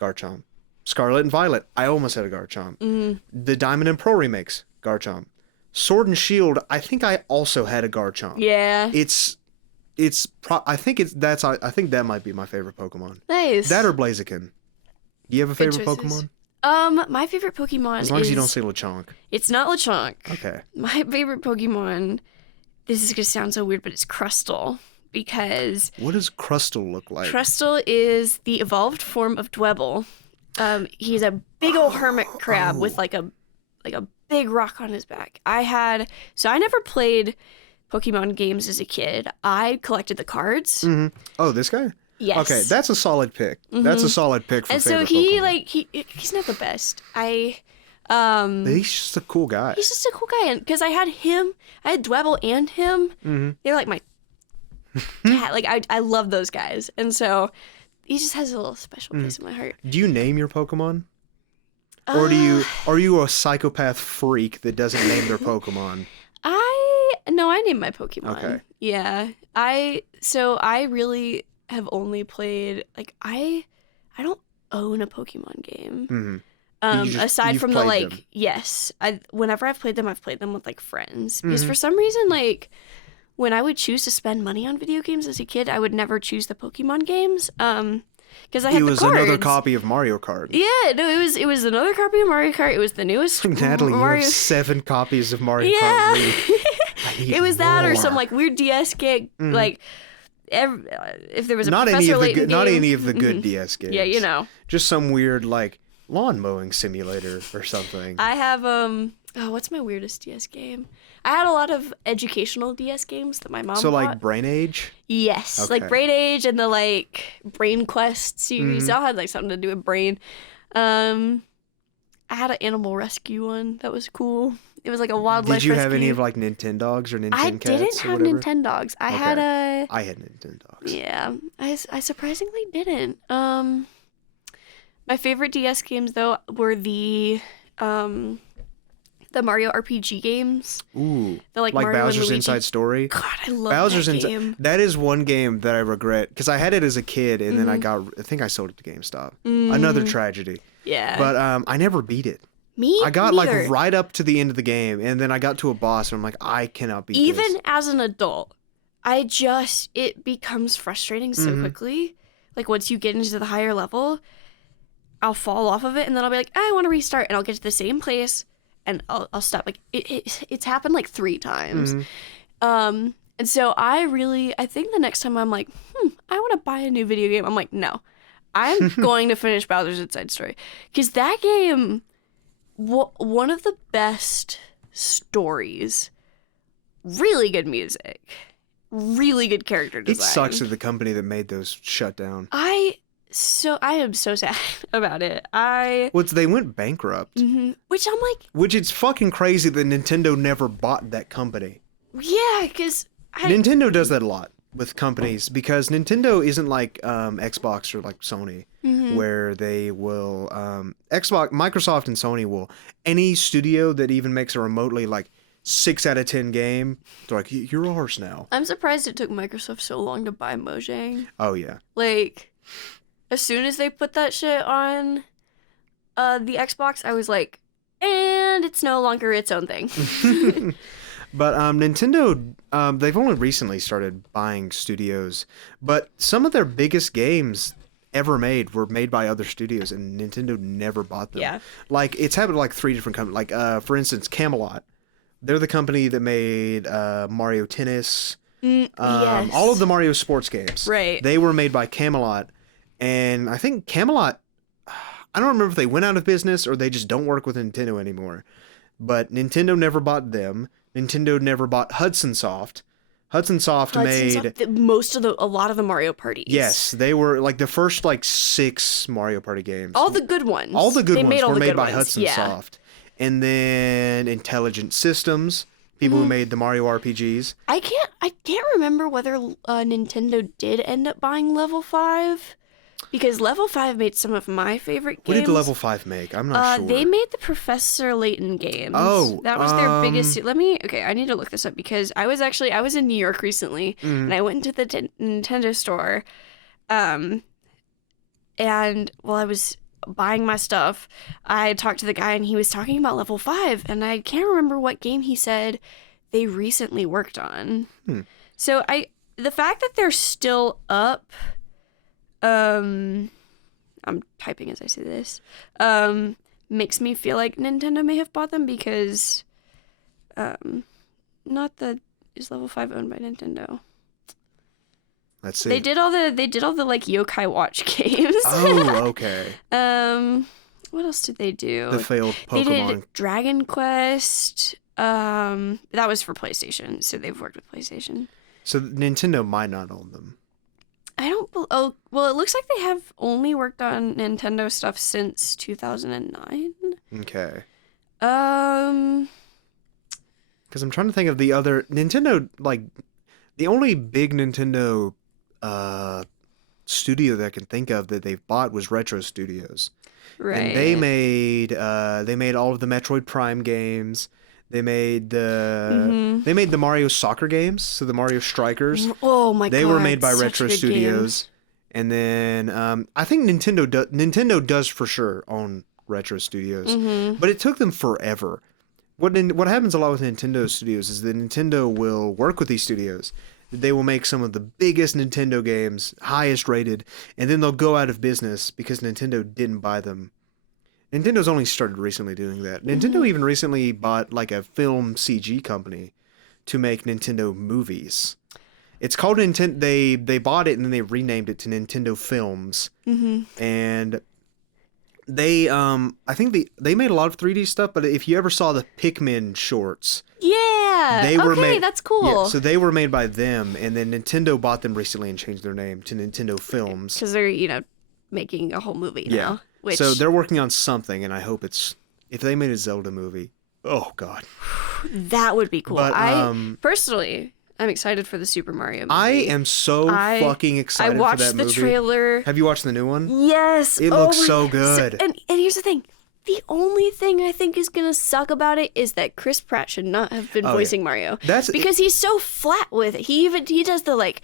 Garchomp. Scarlet and Violet, I almost had a Garchomp. The Diamond and Pearl remakes, Garchomp. Sword and Shield, I think I also had a Garchomp. Yeah. I think that might be my favorite Pokemon. Nice. That or Blaziken. Do you have a favorite Pokemon? My favorite Pokemon as long as you don't say Lechonk. It's not Lechonk. Okay. My favorite Pokemon this is gonna sound so weird, but it's Crustle. Because what does Crustle look like? Crustle is the evolved form of Dwebble. He's a big old hermit crab with like a big rock on his back. I never played Pokemon games as a kid. I collected the cards. Mm-hmm. Oh, this guy? Yes. Okay, that's a solid pick. Mm-hmm. That's a solid pick for favorite Pokemon. Pokemon. He's not the best. But he's just a cool guy. He's just a cool guy, and because I had Dwebble and him. Mm-hmm. They're like my cat. Like I love those guys, and so he just has a little special place in my heart. Do you name your Pokemon? Or are you a psychopath freak that doesn't name their Pokemon? I name my Pokemon. Okay. Yeah. I really have only played I don't own a Pokemon game. Mm-hmm. Aside from the yes. Whenever I've played them with like friends. Because for some reason when I would choose to spend money on video games as a kid, I would never choose the Pokemon games. Because I had the cards. It was another copy of Mario Kart. Yeah, no, it was another copy of Mario Kart. It was the newest Natalie, Mario... you have 7 copies of Mario Kart. It was that or some weird DS game. If there was a Professor Layton game. Not any of the good DS games. Yeah, Just some weird lawn mowing simulator or something. I have what's my weirdest DS game? I had a lot of educational DS games that my mom bought. Brain Age? Yes. Okay. Brain Age and the Brain Quest series. They all had something to do with brain. I had an animal rescue one that was cool. It was like a wildlife rescue. Did you have any of Nintendogs or Nintendogs? I didn't have Nintendogs. I had I had Nintendogs. Yeah. I surprisingly didn't. My favorite DS games though were the Mario RPG games. Ooh. The like Mario Bowser's Inside Story. God, I love that game. That is one game that I regret because I had it as a kid and then I think I sold it to GameStop. Another tragedy. Yeah. But I never beat it. I got right up to the end of the game and then I got to a boss and I'm like, I cannot beat this. Even as an adult, it becomes frustrating so quickly. Once you get into the higher level, I'll fall off of it and then I'll be like, I want to restart, and I'll get to the same place and I'll stop. It's happened 3 times. And so I think the next time I'm like, I want to buy a new video game. I'm like, no, I'm going to finish Bowser's Inside Story. Because that game, one of the best stories, really good music, really good character design. It sucks that the company that made those shut down. I am so sad about it. They went bankrupt. Mm-hmm. Which it's fucking crazy that Nintendo never bought that company. Yeah, because Nintendo does that a lot with companies because Nintendo isn't like Xbox or Sony, where they will Microsoft and Sony will any studio that even makes a remotely 6 out of 10 game, they're like, you're ours now. I'm surprised it took Microsoft so long to buy Mojang. Oh yeah. As soon as they put that shit on the Xbox, I was like, and it's no longer its own thing. But Nintendo, they've only recently started buying studios, but some of their biggest games ever made were made by other studios, and Nintendo never bought them. Yeah. It's happened to 3 different companies. For instance, Camelot. They're the company that made Mario Tennis, yes. all of the Mario sports games. Right. They were made by Camelot. And I think Camelot, I don't remember if they went out of business or they just don't work with Nintendo anymore. But Nintendo never bought them. Nintendo never bought Hudson Soft. Hudson Soft made a lot of the Mario parties. Yes, they were the first 6 Mario Party games. All the good ones. All the good ones were made by Hudson Soft. And then Intelligent Systems, people who made the Mario RPGs. I can't remember whether Nintendo did end up buying Level 5. Because Level 5 made some of my favorite games. What did Level 5 make? I'm not sure. They made the Professor Layton games. Oh. That was their biggest... Okay, I need to look this up because I was in New York recently and I went into the Nintendo store and while I was buying my stuff, I talked to the guy and he was talking about Level 5 and I can't remember what game he said they recently worked on. So the fact that they're still up... I'm typing as I say this, makes me feel like Nintendo may have bought them because, not that Is Level 5 owned by Nintendo? Let's see. They did all the like Yokai Watch games. Oh, okay. What else did they do? The failed Pokemon. They did Dragon Quest. That was for PlayStation, so they've worked with PlayStation. So Nintendo might not own them. I don't. Oh, well, it looks like they have only worked on Nintendo stuff since 2009. Okay. Because I'm trying to think of the other Nintendo, like the only big Nintendo studio that I can think of that they've bought was Retro Studios. Right. And they made all of the Metroid Prime games. They made the Mario soccer games, so the Mario Strikers. Oh my god. They were made by Retro Studios. And then I think Nintendo does for sure own Retro Studios. But it took them forever. What happens a lot with Nintendo studios is that Nintendo will work with these studios. They will make some of the biggest Nintendo games, highest rated, and then they'll go out of business because Nintendo didn't buy them. Nintendo's only started recently doing that. Nintendo even recently bought like a film CG company to make Nintendo movies. It's called Nintendo. They bought it and then they renamed it to Nintendo Films. And they I think they made a lot of 3D stuff. But if you ever saw the Pikmin shorts, they were made. That's cool. Yeah, so they were made by them, and then Nintendo bought them recently and changed their name to Nintendo Films because they're making a whole movie now. Yeah. Which... So they're working on something, and I hope if they made a Zelda movie, oh god, that would be cool. But, personally, I'm excited for the Super Mario movie. I am so fucking excited for that movie. I watched the trailer. Have you watched the new one? Yes. It looks so good. And here's the thing. The only thing I think is gonna suck about it is that Chris Pratt should not have been voicing Mario. Because he's so flat with it. He does the like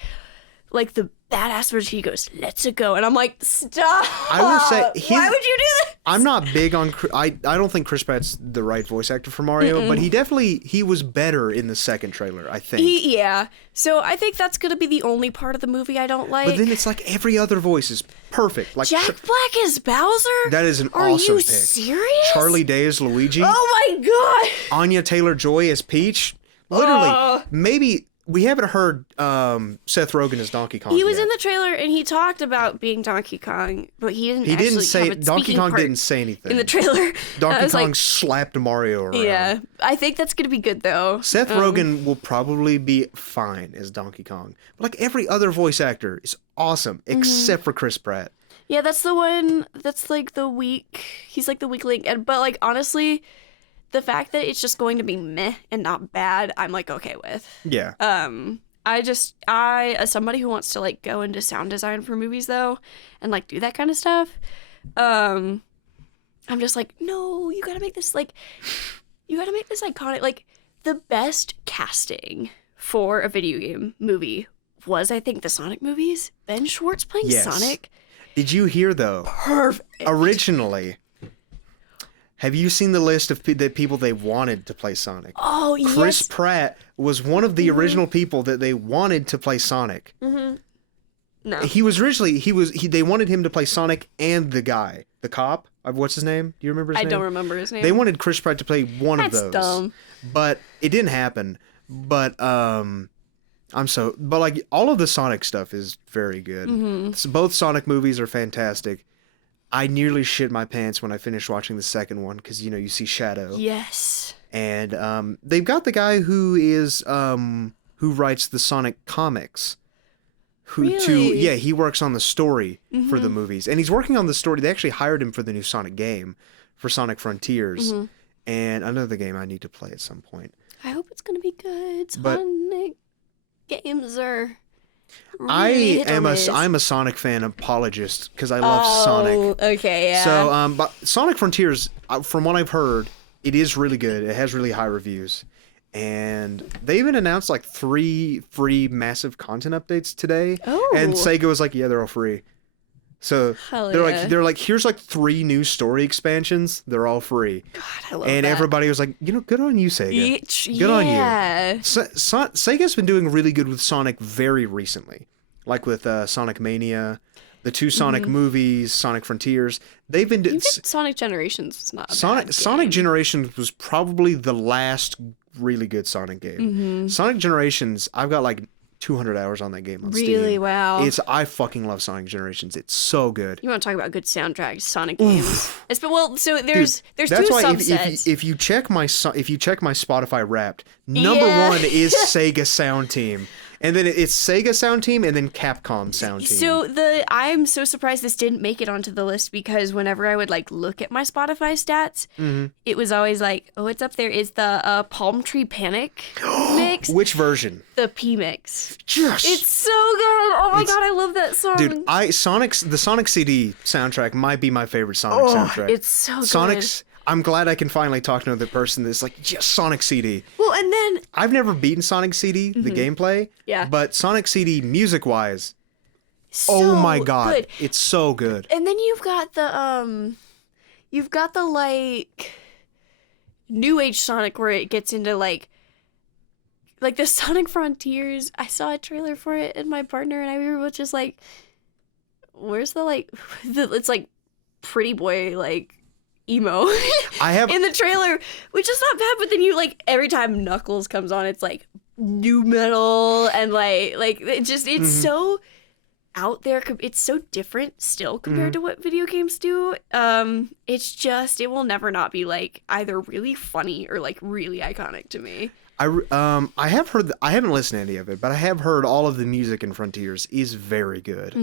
the badass version. He goes, "Let's go," and I'm like, "Stop!" I will say, why would you do this? I'm not big on. I don't think Chris Pratt's the right voice actor for Mario, but he was better in the second trailer. I think. Yeah. So I think that's gonna be the only part of the movie I don't like. But then it's like every other voice is perfect. Like Jack Black is Bowser. That is an awesome pick. Are you serious? Charlie Day as Luigi. Oh my god. Anya Taylor-Joy as Peach. Literally, maybe. We haven't heard Seth Rogen as Donkey Kong. He was yet. in the trailer and he talked about being Donkey Kong, but he didn't. He didn't say Donkey Kong didn't say anything in the trailer. Donkey Kong slapped Mario around. Yeah, I think that's gonna be good though. Seth Rogen will probably be fine as Donkey Kong. But like every other voice actor is awesome except for Chris Pratt. Yeah, that's the one. That's like the weak. He's like the weak link, but like honestly. The fact that it's just going to be meh and not bad, I'm like okay with. Yeah. I as somebody who wants to like go into sound design for movies though, and like do that kind of stuff, I'm just like, no, you gotta make this iconic. Like the best casting for a video game movie was, I think, the Sonic movies. Ben Schwartz playing Sonic. Did you hear though? Perfect. Originally. Have you seen the list of the people they wanted to play Sonic? Oh, yes. Chris Pratt was one of the original people that they wanted to play Sonic. No. He was originally, they wanted him to play Sonic and the guy, the cop. What's his name? Do you remember his name? I don't remember his name. They wanted Chris Pratt to play one of those. That's dumb. But it didn't happen. But, but like all of the Sonic stuff is very good. So both Sonic movies are fantastic. I nearly shit my pants when I finished watching the second one because, you see Shadow. Yes. And they've got the guy who writes the Sonic comics. Really? He works on the story for the movies. And he's working on the story. They actually hired him for the new Sonic game, for Sonic Frontiers. And another game I need to play at some point. I hope it's going to be good. Sonic games are... Really I'm a Sonic fan apologist because I love Sonic. Okay, yeah. So, but Sonic Frontiers, from what I've heard, it is really good. It has really high reviews, and they even announced like 3 free massive content updates today. Oh. And Sega was like, "Yeah, they're all free." So they're like, here's like 3 new story expansions. They're all free. God, I love and that. Everybody was like, good on you, Sega. Good on you. Sega's been doing really good with Sonic very recently, like with Sonic Mania, the 2 Sonic movies, Sonic Frontiers. They've been Sonic Generations was not a bad game. Sonic Generations was probably the last really good Sonic game. Sonic Generations, I've got like 200 hours on that game on Steam. Really? Wow. I fucking love Sonic Generations. It's so good. You want to talk about good soundtracks, Sonic games. So there's Dude, two subsets. If you check my Spotify Wrapped, number one is Sega Sound Team. And then it's Sega Sound Team and then Capcom Sound Team. So I'm so surprised this didn't make it onto the list, because whenever I would like look at my Spotify stats, it was always like, oh, it's up there. Is the Palm Tree Panic mix? Which version? The P mix. Yes. It's so good. Oh my god, I love that song. Dude, the Sonic CD soundtrack might be my favorite Sonic soundtrack. It's so good. Sonic's. I'm glad I can finally talk to another person that's like, yes, Sonic CD. Well, and then I've never beaten Sonic CD, the gameplay. Yeah. But Sonic CD, music-wise, oh my god, good. It's so good. And then you've got the like New Age Sonic, where it gets into like the Sonic Frontiers. I saw a trailer for it, and my partner and I, we were both just like, where's it's like pretty boy like emo I have in the trailer, which is not bad, but then you like every time Knuckles comes on, it's like new metal, and like it's so out there. It's so different still compared to what video games do. It's just, it will never not be like either really funny or like really iconic to me. I have heard. I haven't listened to any of it, but I have heard all of the music in Frontiers is very good.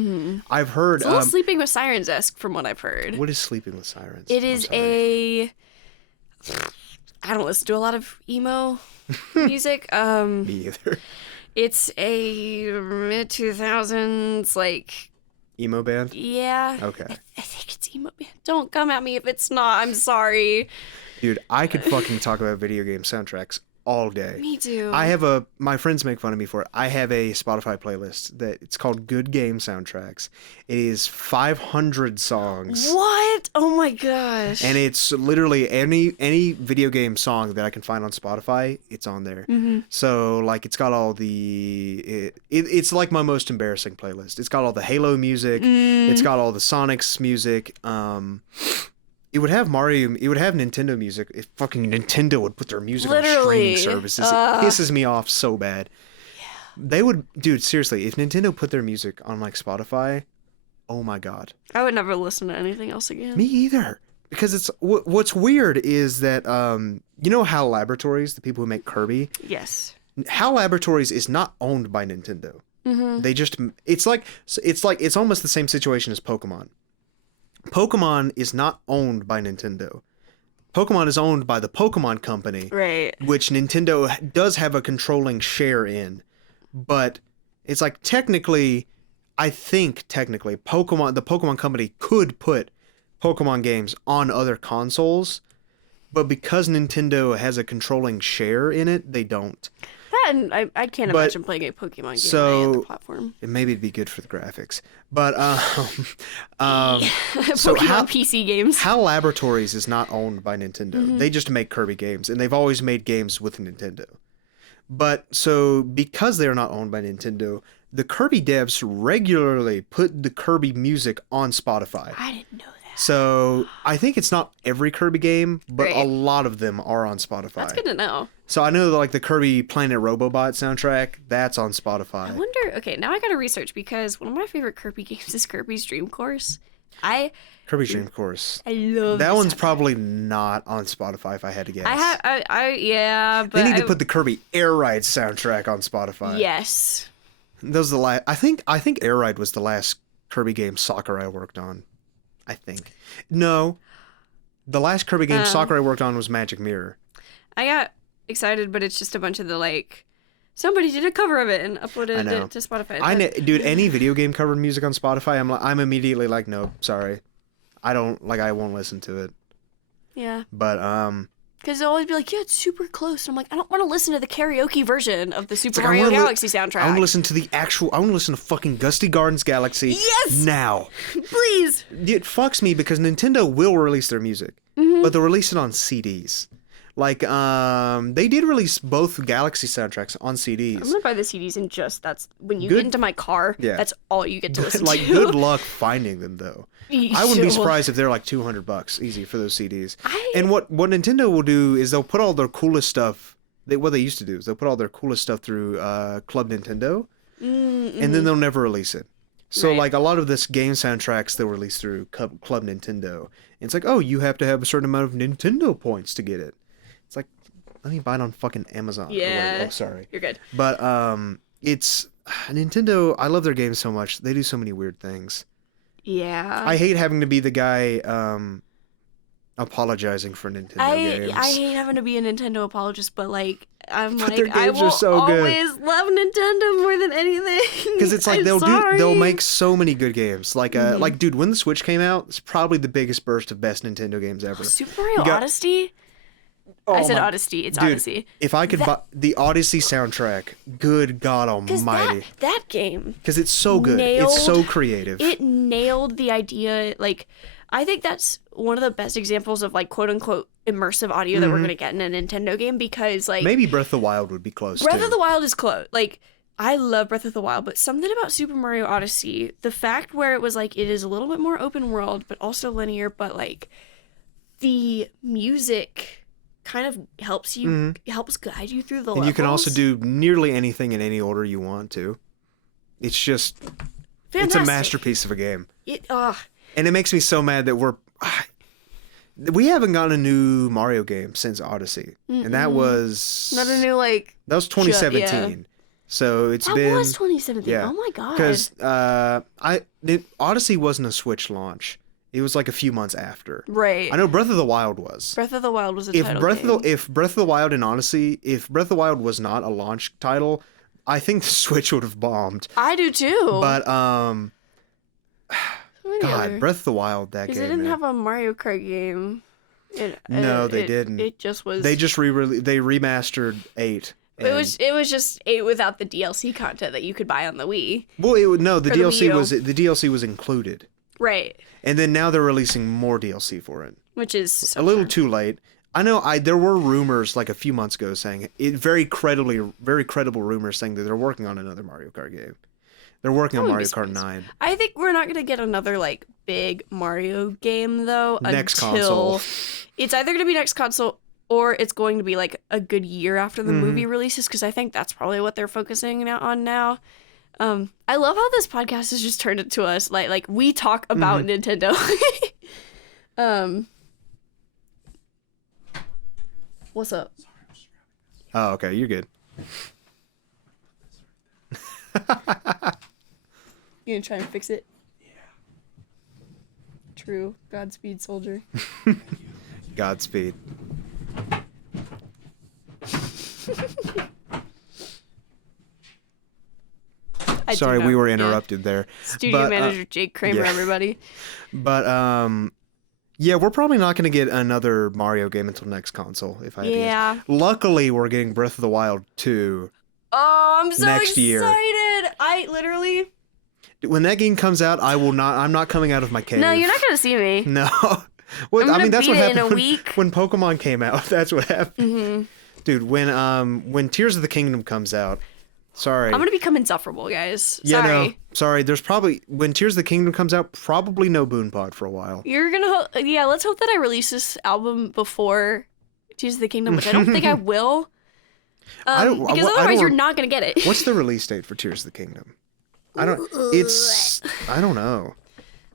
I've heard. It's a little Sleeping with Sirens-esque from what I've heard. What is Sleeping with Sirens? It is I don't listen to a lot of emo music. Me either. It's a mid-2000s like Emo band? Yeah. Okay. I think it's emo band. Don't come at me if it's not. I'm sorry. Dude, I could fucking talk about video game soundtracks all day. Me too. My friends make fun of me for it. I have a Spotify playlist that it's called Good Game Soundtracks. It is 500 songs. What? Oh my gosh. And it's literally any video game song that I can find on Spotify, it's on there. So like it's got all it's like my most embarrassing playlist. It's got all the Halo music, it's got all the Sonic's music, it would have Mario. It would have Nintendo music. If fucking Nintendo would put their music on streaming services, it pisses me off so bad. Yeah. They would, dude. Seriously, if Nintendo put their music on like Spotify, oh my god. I would never listen to anything else again. Me either. Because it's what's weird is that you know HAL Laboratories, the people who make Kirby. Yes. HAL Laboratories is not owned by Nintendo. They just it's almost the same situation as Pokemon. Pokemon is not owned by Nintendo. Pokemon is owned by the Pokemon Company, right? Which Nintendo does have a controlling share in, but it's like I think technically, the Pokemon Company could put Pokemon games on other consoles, but because Nintendo has a controlling share in it, they don't. And I can't imagine playing a Pokemon game on any other platform. Maybe it'd be good for the graphics. But Pokemon PC games. HAL Laboratories is not owned by Nintendo. They just make Kirby games, and they've always made games with Nintendo. But so because they're not owned by Nintendo, the Kirby devs regularly put the Kirby music on Spotify. I didn't know that. So I think it's not every Kirby game, but a lot of them are on Spotify. That's good to know. So I know like the Kirby Planet Robobot soundtrack, that's on Spotify. I wonder, okay, now I gotta research, because one of my favorite Kirby games is Kirby's Dream Course. Kirby's Dream Course. I love that one's probably not on Spotify if I had to guess. Yeah, but they need to put the Kirby Air Ride soundtrack on Spotify. Yes. Those are the last. I think Air Ride was the last Kirby game Sakurai worked on. I think. No. The last Kirby game Sakurai worked on was Magic Mirror. I got excited, but it's just a bunch of the like, somebody did a cover of it and uploaded it to Spotify. Dude, any video game covered music on Spotify, I'm immediately like, no, sorry. I won't listen to it. Yeah. But because they'll always be like, yeah, it's super close. And I'm like, I don't want to listen to the karaoke version of the Super Mario Galaxy soundtrack. I want to listen to fucking Gusty Gardens Galaxy. Yes! Now. Please! It fucks me because Nintendo will release their music, but they'll release it on CDs. Like, they did release both Galaxy soundtracks on CDs. I'm gonna buy the CDs and that's when you get into my car, that's all you get to listen to. Good luck finding them, though. I wouldn't be surprised if they're like $200 easy for those CDs. And what Nintendo will do is they'll put all their coolest stuff what they used to do is they'll put all their coolest stuff through Club Nintendo, and then they'll never release it. So Right. like a lot of this game soundtracks they'll release through Club Nintendo. And it's like, oh, you have to have a certain amount of Nintendo points to get it. It's like, let me buy it on fucking Amazon. Yeah. Oh, sorry. You're good. But it's Nintendo. I love their games so much. They do so many weird things. Yeah. I hate having to be the guy apologizing for Nintendo games. I hate having to be a Nintendo apologist, but like I'm But like their I games will are so good. always love Nintendo more than anything. Because it's like I'm they'll sorry. make so many good games. Like like dude, when the Switch came out, it's probably the biggest burst of best Nintendo games ever. Super Mario got- Odyssey. Oh I said my- Odyssey. It's Dude, Odyssey. If I could buy the Odyssey soundtrack, good God Almighty, That game. because it's so good, it's so creative. It nailed the idea. Like, I think that's one of the best examples of like quote unquote immersive audio that we're gonna get in a Nintendo game because like Maybe Breath of the Wild would be close. Breath too. of the Wild is close. Like, I love Breath of the Wild, but something about Super Mario Odyssey, the fact where it was like it is a little bit more open world, but also linear, but like the music kind of helps you helps guide you through the and levels. you can also do nearly anything in any order you want to. It's just Fantastic. it's a masterpiece of a game. And it makes me so mad that we haven't gotten a new Mario game since Odyssey, and that was not a new like that was 2017. So it's that been was 2017. yeah. Oh my god. Because Odyssey wasn't a Switch launch. It was like a few months after. Right. I know Breath of the Wild was. Breath of the Wild was a If title Breath game. of the Wild and Odyssey, if Breath of the Wild was not a launch title, I think the Switch would have bombed. I do too. But What God, Breath of the Wild, that game. Because it didn't man. have a Mario Kart game. No, they didn't. It just was. They just they remastered 8. It was just 8 without the DLC content that you could buy on the Wii. Well, the the DLC Wii U. the DLC was included. Right. And then now they're releasing more DLC for it. Which is so A little fun. too late. I know there were rumors like a few months ago saying very credible rumors saying that they're working on another Mario Kart game. They're working on Mario Kart 9. I think we're not gonna get another like big Mario game though Next until console. it's either gonna be next console or it's going to be like a good year after the movie releases because I think that's probably what they're focusing on now. I love how this podcast has just turned into us like we talk about Nintendo. What's up? Oh, okay, you're good. You gonna try and fix it? Yeah. True. Godspeed, soldier. Godspeed. Sorry, we were interrupted there. Studio manager Jake Kramer, everybody. But yeah, we're probably not going to get another Mario game until next console. If I had to guess. Luckily, we're getting Breath of the Wild 2. Oh, I'm so next excited! year. I literally. When that game comes out, I'm not coming out of my cave. No, you're not gonna see me. No. Well, I'm gonna that's beat what it in happened a week. when Pokemon came out. That's what happened. Dude, when Tears of the Kingdom comes out, sorry. I'm gonna become insufferable, guys. Yeah, Sorry. no. Sorry, there's probably when Tears of the Kingdom comes out, probably no BoonePod for a while. You're gonna yeah. Let's hope that I release this album before Tears of the Kingdom, which I don't think I will. Because otherwise you're not gonna get it. What's the release date for Tears of the Kingdom? I don't know.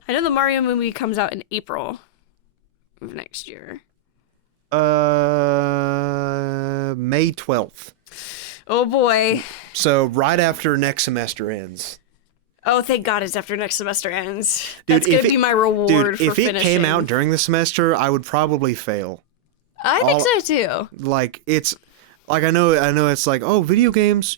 I know the Mario movie comes out in April of next year. May 12th. Oh boy. So right after next semester ends. Oh, thank God it's after next semester ends. Dude, That's gonna be my reward for if finishing. it came out during the semester, I would probably fail. I think so too. Like it's like I know it's like, oh, video games,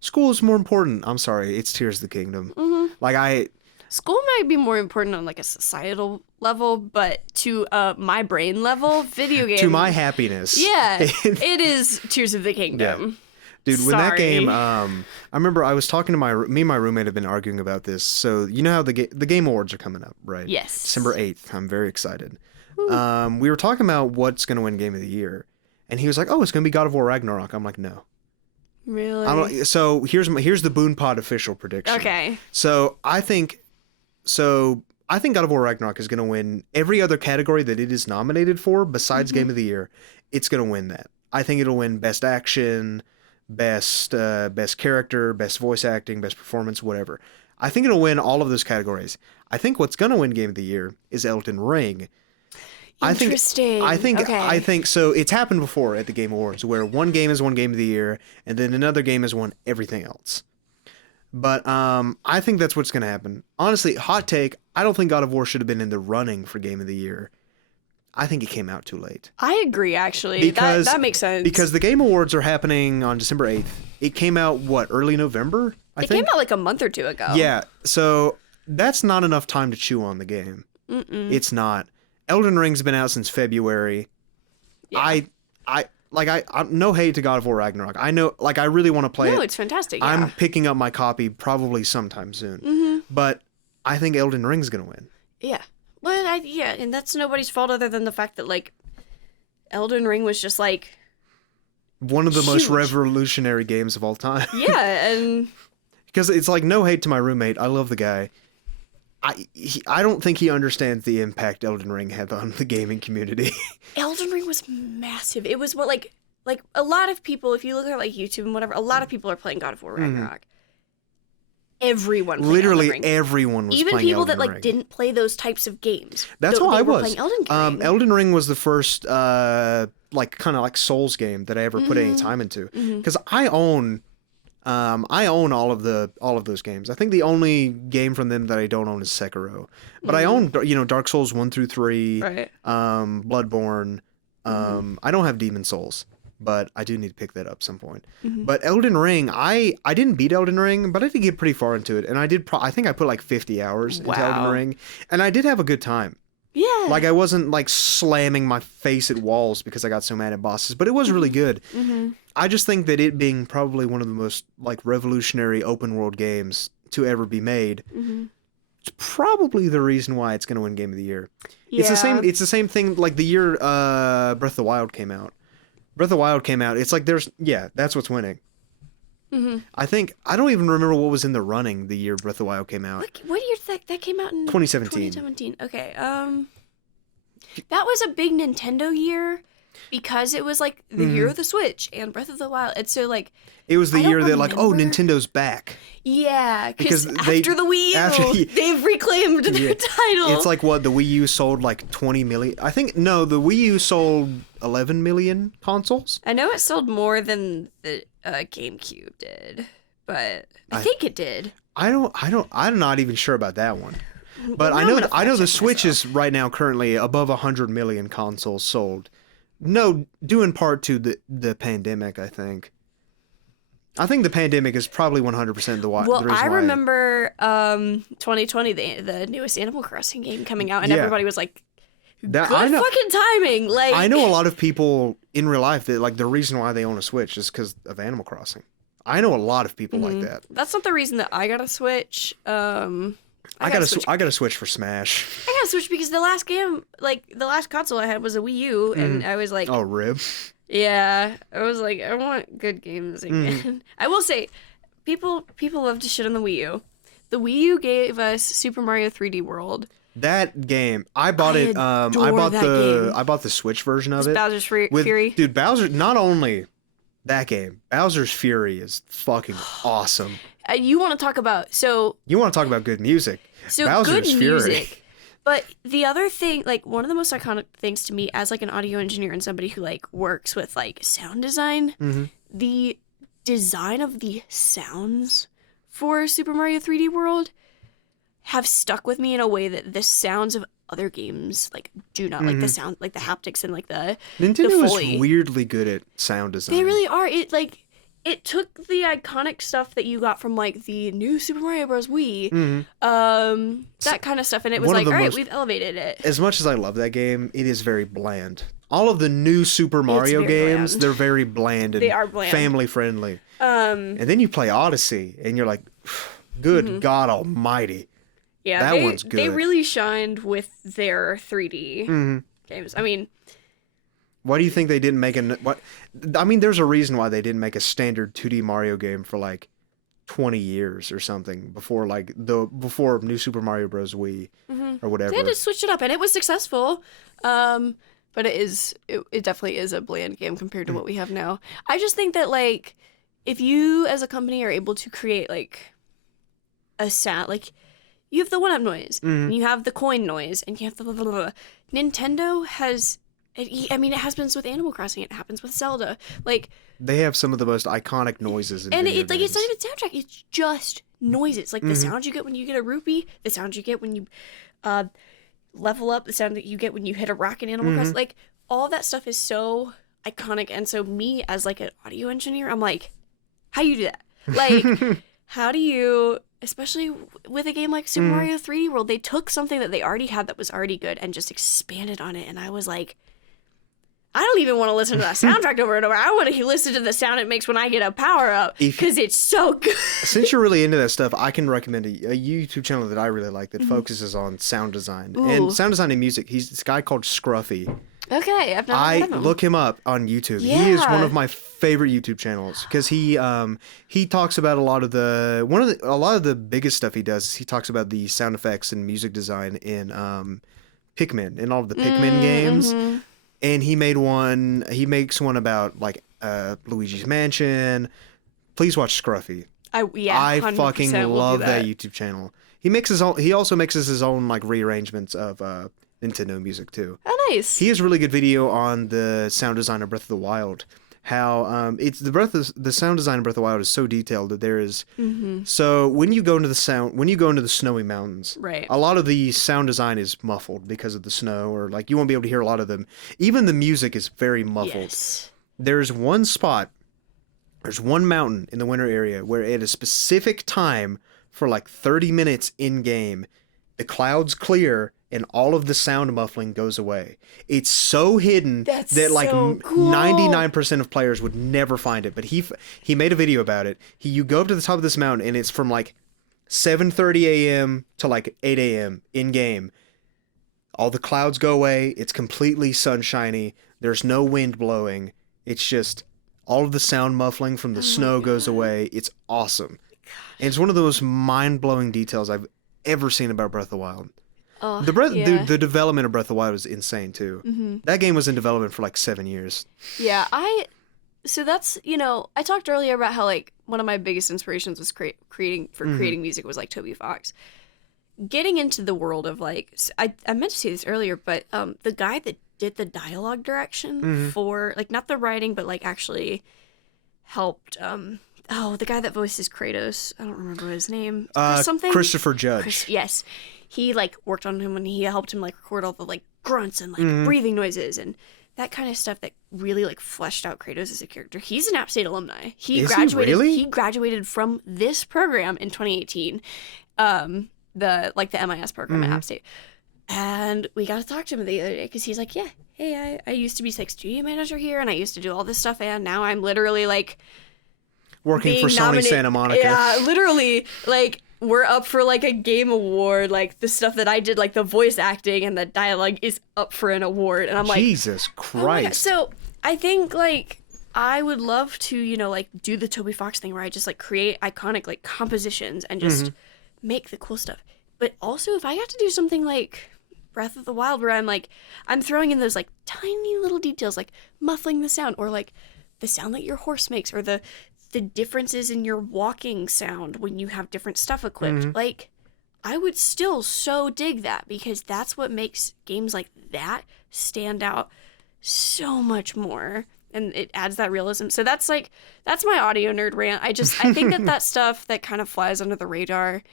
school is more important. I'm sorry, it's Tears of the Kingdom. Like School might be more important on like a societal level, but to my brain level, video games. to my happiness. Yeah, it is Tears of the Kingdom. Yeah. Dude, when that game, Sorry. I remember I was talking to me and my roommate have been arguing about this. So you know how the Game Awards are coming up, right? Yes. December 8th. I'm very excited. We were talking about what's going to win Game of the Year, and he was like, "Oh, it's going to be God of War Ragnarok." I'm like, "No." Really? So here's the BoonePod official prediction. Okay. So I think God of War Ragnarok is going to win every other category that it is nominated for besides Game of the Year. It's going to win that. I think it'll win Best Action, Best Character, Best Voice Acting, Best Performance, whatever. I think it'll win all of those categories. I think what's gonna win Game of the Year is Elden Ring. Interesting. I Okay. think so. It's happened before at the Game Awards where one game is won Game of the Year and then another game has won everything else. But I think that's what's going to happen. Honestly, hot take, I don't think God of War should have been in the running for Game of the Year. I think it came out too late. I agree, actually. That makes sense. Because the Game Awards are happening on December 8th. It came out, early November, I think? It came out like a month or two ago. Yeah, so that's not enough time to chew on the game. It's not. Elden Ring's been out since February. Yeah. I no hate to God of War Ragnarok. I know, I really want to play it. No, it's fantastic. Yeah. I'm picking up my copy probably sometime soon. But I think Elden Ring's gonna win. Yeah. Well, and that's nobody's fault other than the fact that Elden Ring was just one of the huge. Most revolutionary games of all time. Yeah, and because it's no hate to my roommate. I love the guy. I don't think he understands the impact Elden Ring had on the gaming community. Elden Ring was massive. It was what a lot of people, if you look at YouTube and whatever, a lot of people are playing God of War Ragnarok. Everyone played Literally Elden Ring. Everyone was even playing people Elden that Ring. didn't play those types of games. That's how I was. Playing Elden Ring. Elden Ring was the first kind of Souls game that I ever put any time into because I own all of those games. I think the only game from them that I don't own is Sekiro, but I own Dark Souls 1 through 3, right. Bloodborne. I don't have Demon Souls, but I do need to pick that up some point. But Elden Ring, I didn't beat Elden Ring, but I did get pretty far into it, and I did. I think I put 50 hours into Elden Ring, and I did have a good time. Yeah. I wasn't slamming my face at walls because I got so mad at bosses, but it was really good. I just think that it being probably one of the most revolutionary open world games to ever be made, it's probably the reason why it's going to win Game of the Year. Yeah. It's the same thing the year Breath of the Wild came out. Breath of the Wild came out. It's that's what's winning. I don't even remember what was in the running the year Breath of the Wild came out. What year that came out in? 2017. 2017. Okay. That was a big Nintendo year because it was the year of the Switch and Breath of the Wild. And so it was the year that remember. Nintendo's back. Yeah, because after the Wii U, they've reclaimed their title. It's the Wii U sold 20 million. I think no, the Wii U sold 11 million consoles. I know it sold more than the GameCube did, but I think it did. I'm not even sure about that one. But I know the Switch is right now currently above 100 million consoles sold. No, due in part to the pandemic, I think. I think the pandemic is probably 100% the reason why. Well, I remember 2020, the newest Animal Crossing game coming out, and everybody was like, good fucking timing. I know a lot of people in real life that the reason why they own a Switch is because of Animal Crossing. I know a lot of people like that. That's not the reason that I got a Switch. I got a Switch for Smash. I got a Switch because the last game, the last console I had was a Wii U, and I was like, oh, rib. Yeah, I was like, I want good games again. I will say, people love to shit on the Wii U. The Wii U gave us Super Mario 3D World. That game, I bought it. I bought the Switch version of it. Bowser's Fury. Dude, Bowser. Not only that game, Bowser's Fury is fucking awesome. You want to talk about good music? So Bowser's good Fury. Music. But the other thing, one of the most iconic things to me as an audio engineer and somebody who works with sound design, the design of the sounds for Super Mario 3D World have stuck with me in a way that the sounds of other games do not. The sound, the haptics and the Nintendo Foley. is weirdly good at sound design. They really are. It took the iconic stuff that you got from the new Super Mario Bros. Wii, that kind of stuff, and it was all right, we've elevated it. As much as I love that game, it is very bland. All of the new Super Mario games, they're very bland and they are bland. Family friendly. And then you play Odyssey, and you're like, good God Almighty. Yeah, that one's good. They really shined with their 3D games. I mean, why do you think they didn't make there's a reason why they didn't make a standard 2D Mario game for 20 years or something before before New Super Mario Bros. Wii or whatever. They had to switch it up, and it was successful. But it definitely is a bland game compared to what we have now. I just think that, like, if you as a company are able to create, like, a sound, like, you have the one-up noise, and you have the coin noise, and you have the blah, blah, blah, blah. Nintendo has, I mean, it happens with Animal Crossing, it happens with Zelda. Like, they have some of the most iconic noises in video games. Like, it's not even soundtrack, it's just noises. Like, the sound you get when you get a rupee, the sound you get when you level up, the sound that you get when you hit a rock in Animal Crossing. Like, all that stuff is so iconic. And so me, as, like, an audio engineer, I'm like, how do you do that? Like, how do you, especially with a game like Super Mario 3D World, they took something that they already had that was already good and just expanded on it. And I was like, I don't even want to listen to that soundtrack over and over. I want to listen to the sound it makes when I get a power-up, because it's so good. Since you're really into that stuff, I can recommend a YouTube channel that I really like that focuses on sound design. Ooh. And sound design and music. He's this guy called Scruffy. Okay, I've never heard of him. Look him up on YouTube. Yeah. He is one of my favorite YouTube channels because he talks about a lot of the biggest stuff he does is he talks about the sound effects and music design in Pikmin, in all of the Pikmin games. And he makes one about, like, Luigi's Mansion. Please watch Scruffy. I fucking love that YouTube channel. He also mixes his own, like, rearrangements of Nintendo music too. Oh, nice. He has a really good video on the sound design of Breath of the Wild. How the sound design of Breath of the Wild is so detailed that there is so when you go into the snowy mountains, right, a lot of the sound design is muffled because of the snow, or like you won't be able to hear a lot of them. Even the music is very muffled. Yes. There's one mountain in the winter area where at a specific time for like 30 minutes in game, the clouds clear and all of the sound muffling goes away. It's so hidden that like so cool. 99% of players would never find it. But he made a video about it. You go up to the top of this mountain and it's from like 7:30 a.m. to like 8 a.m. in game. All the clouds go away. It's completely sunshiny. There's no wind blowing. It's just all of the sound muffling from the snow goes away. It's awesome. And it's one of the most mind-blowing details I've ever seen about Breath of the Wild. Oh, the development of Breath of the Wild was insane too. That game was in development for like 7 years. Yeah, so that's, I talked earlier about how, like, one of my biggest inspirations was creating music was, like, Toby Fox. Getting into the world of, like, I meant to say this earlier, but the guy that did the dialogue direction for, like, not the writing, but, like, actually helped, the guy that voices Kratos, I don't remember his name. Something? Christopher Judge. Yes. He, like, worked on him and he helped him, like, record all the, like, grunts and, like, breathing noises and that kind of stuff that really, like, fleshed out Kratos as a character. He's an App State alumni. He graduated from this program in 2018, the MIS program at App State. And we got to talk to him the other day because he's like, yeah, hey, I used to be, like, studio manager here and I used to do all this stuff and now I'm literally, like, working for Sony Santa Monica. Yeah, literally, like, we're up for, like, a game award. Like, the stuff that I did, like, the voice acting and the dialogue is up for an award. And I'm like, Jesus Christ. So I think, like, I would love to, like, do the Toby Fox thing where I just, like, create iconic, like, compositions and just make the cool stuff. But also, if I got to do something like Breath of the Wild where I'm throwing in those, like, tiny little details, like muffling the sound or, like, the sound that your horse makes or the differences in your walking sound when you have different stuff equipped. Like, I would still so dig that because that's what makes games like that stand out so much more. And it adds that realism. So that's my audio nerd rant. I think that stuff that kind of flies under the radar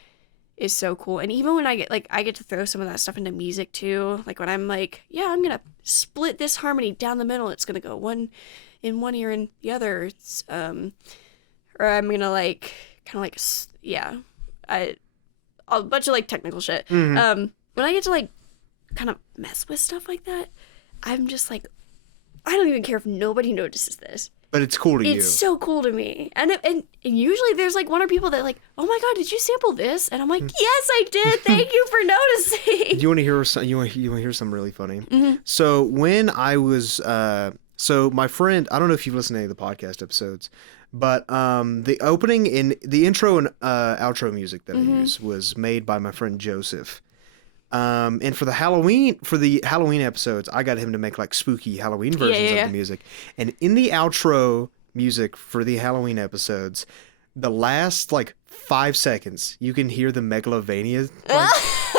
is so cool. And even when I get to throw some of that stuff into music too. Like when I'm like, yeah, I'm going to split this harmony down the middle. It's going to go one in one ear and the other. It's, or I'm gonna a bunch of like technical shit. When I get to like kind of mess with stuff like that, I'm just like, I don't even care if nobody notices this. But it's cool to you. It's so cool to me. And usually there's like one or people that like, oh my god, did you sample this? And I'm like, yes, I did. Thank you for noticing. Do you want to hear something really funny? So when I was so my friend, I don't know if you've listened to any of the podcast episodes, but the opening the intro and outro music that I use was made by my friend Joseph. And for the Halloween episodes, I got him to make like spooky Halloween versions of the music. And in the outro music for the Halloween episodes, the last like 5 seconds, you can hear the Megalovania like,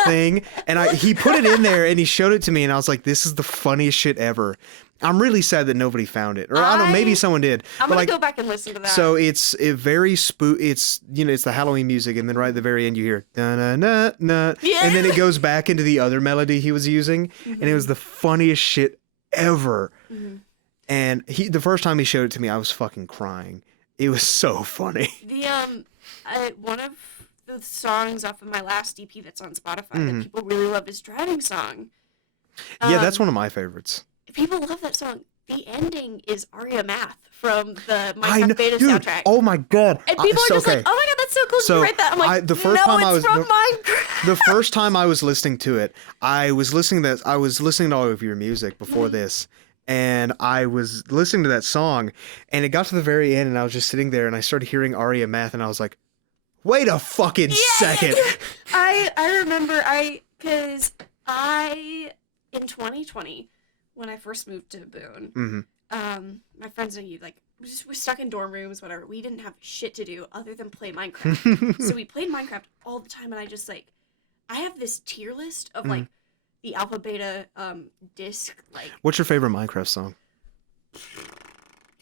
thing. And he put it in there and he showed it to me, and I was like, this is the funniest shit ever. I'm really sad that nobody found it, or I don't know, maybe someone did. I'm gonna go back and listen to that. So it's very it's it's the Halloween music, and then right at the very end you hear da na na na, and then it goes back into the other melody he was using, and it was the funniest shit ever. And the first time he showed it to me, I was fucking crying. It was so funny. One of the songs off of my last EP that's on Spotify that people really love is Driving Song. Yeah, that's one of my favorites. People love that song. The ending is Aria Math from the Minecraft beta soundtrack. Oh my god! And people are just like, "Oh my god, that's so cool! Did you write that?" I'm like, the first time I was from Minecraft. The first time I was listening to it, I was listening to all of your music before this, and I was listening to that song, and it got to the very end, and I was just sitting there, and I started hearing Aria Math, and I was like, "Wait a fucking second!" I remember because in 2020. When I first moved to Boone, my friends and you, like, we were stuck in dorm rooms, whatever. We didn't have shit to do other than play Minecraft. So we played Minecraft all the time, and I just, like, I have this tier list of, like, the alpha beta disc, like... What's your favorite Minecraft song?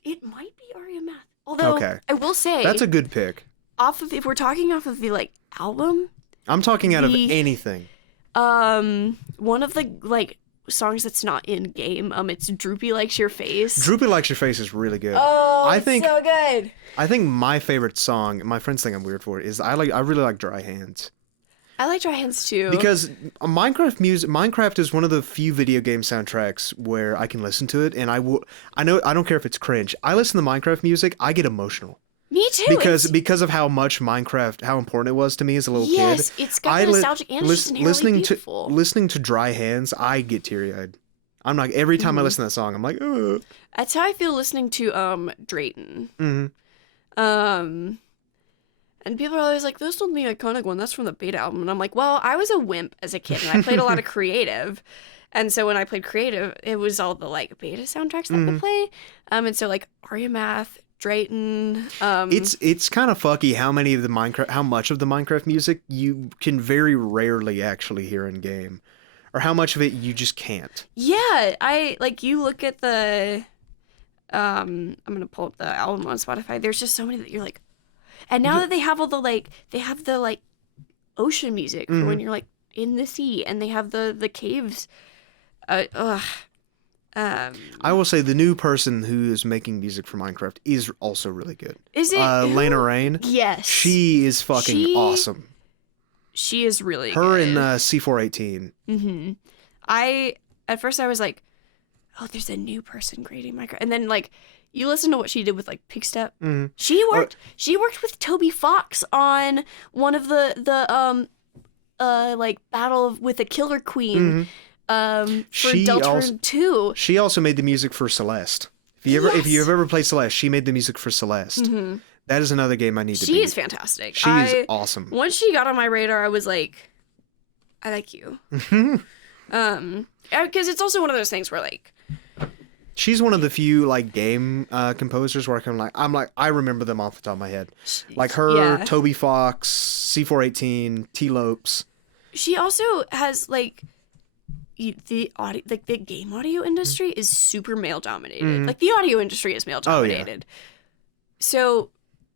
It might be Aria Math. Although, I will say... That's a good pick. If we're talking off of the, like, album... I'm talking out of anything. One of the, like... songs that's not in game. It's Droopy Likes Your Face. Droopy Likes Your Face is really good. Oh, it's so good. I think my favorite song, my friends think I'm weird for it, is I really like Dry Hands. I like Dry Hands too. Because Minecraft is one of the few video game soundtracks where I can listen to it, and I don't care if it's cringe. I listen to Minecraft music, I get emotional. Me too. Because of how much Minecraft, how important it was to me as a little kid. Yes, it's got the nostalgic and it's just inherently beautiful. Listening to Dry Hands, I get teary-eyed. I'm like, every time I listen to that song, I'm like, ugh. That's how I feel listening to Drayton. And people are always like, "This is the iconic one. That's from the beta album." And I'm like, well, I was a wimp as a kid, and I played a lot of creative. And so when I played creative, it was all the like beta soundtracks that would play. And so like Aria Math, Drayton. It's kind of fucky how much of the Minecraft music you can very rarely actually hear in game, or how much of it you just can't. Yeah, you look at the I'm gonna pull up the album on Spotify. There's just so many that you're like, and now that they have all the ocean music for when you're like in the sea, and they have the caves. I will say the new person who is making music for Minecraft is also really good. Is it Lena Rain? Yes. She is fucking awesome. She is really Her good. and C418. At first I was like, oh, there's a new person creating Minecraft. And then like you listen to what she did with like Pigstep. She worked with Toby Fox on one of the like battle with a killer queen. For Deltarune 2. She also made the music for Celeste. If you ever played Celeste, she made the music for Celeste. That is another game I need to beat. She is fantastic. She is awesome. Once she got on my radar, I was like, I like you. Because it's also one of those things where like, she's one of the few like game composers where I remember them off the top of my head. Like her, Toby Fox, C418, T-Lopes. She also has like the audio, like the game audio industry is super male dominated. Like the audio industry is male dominated. So,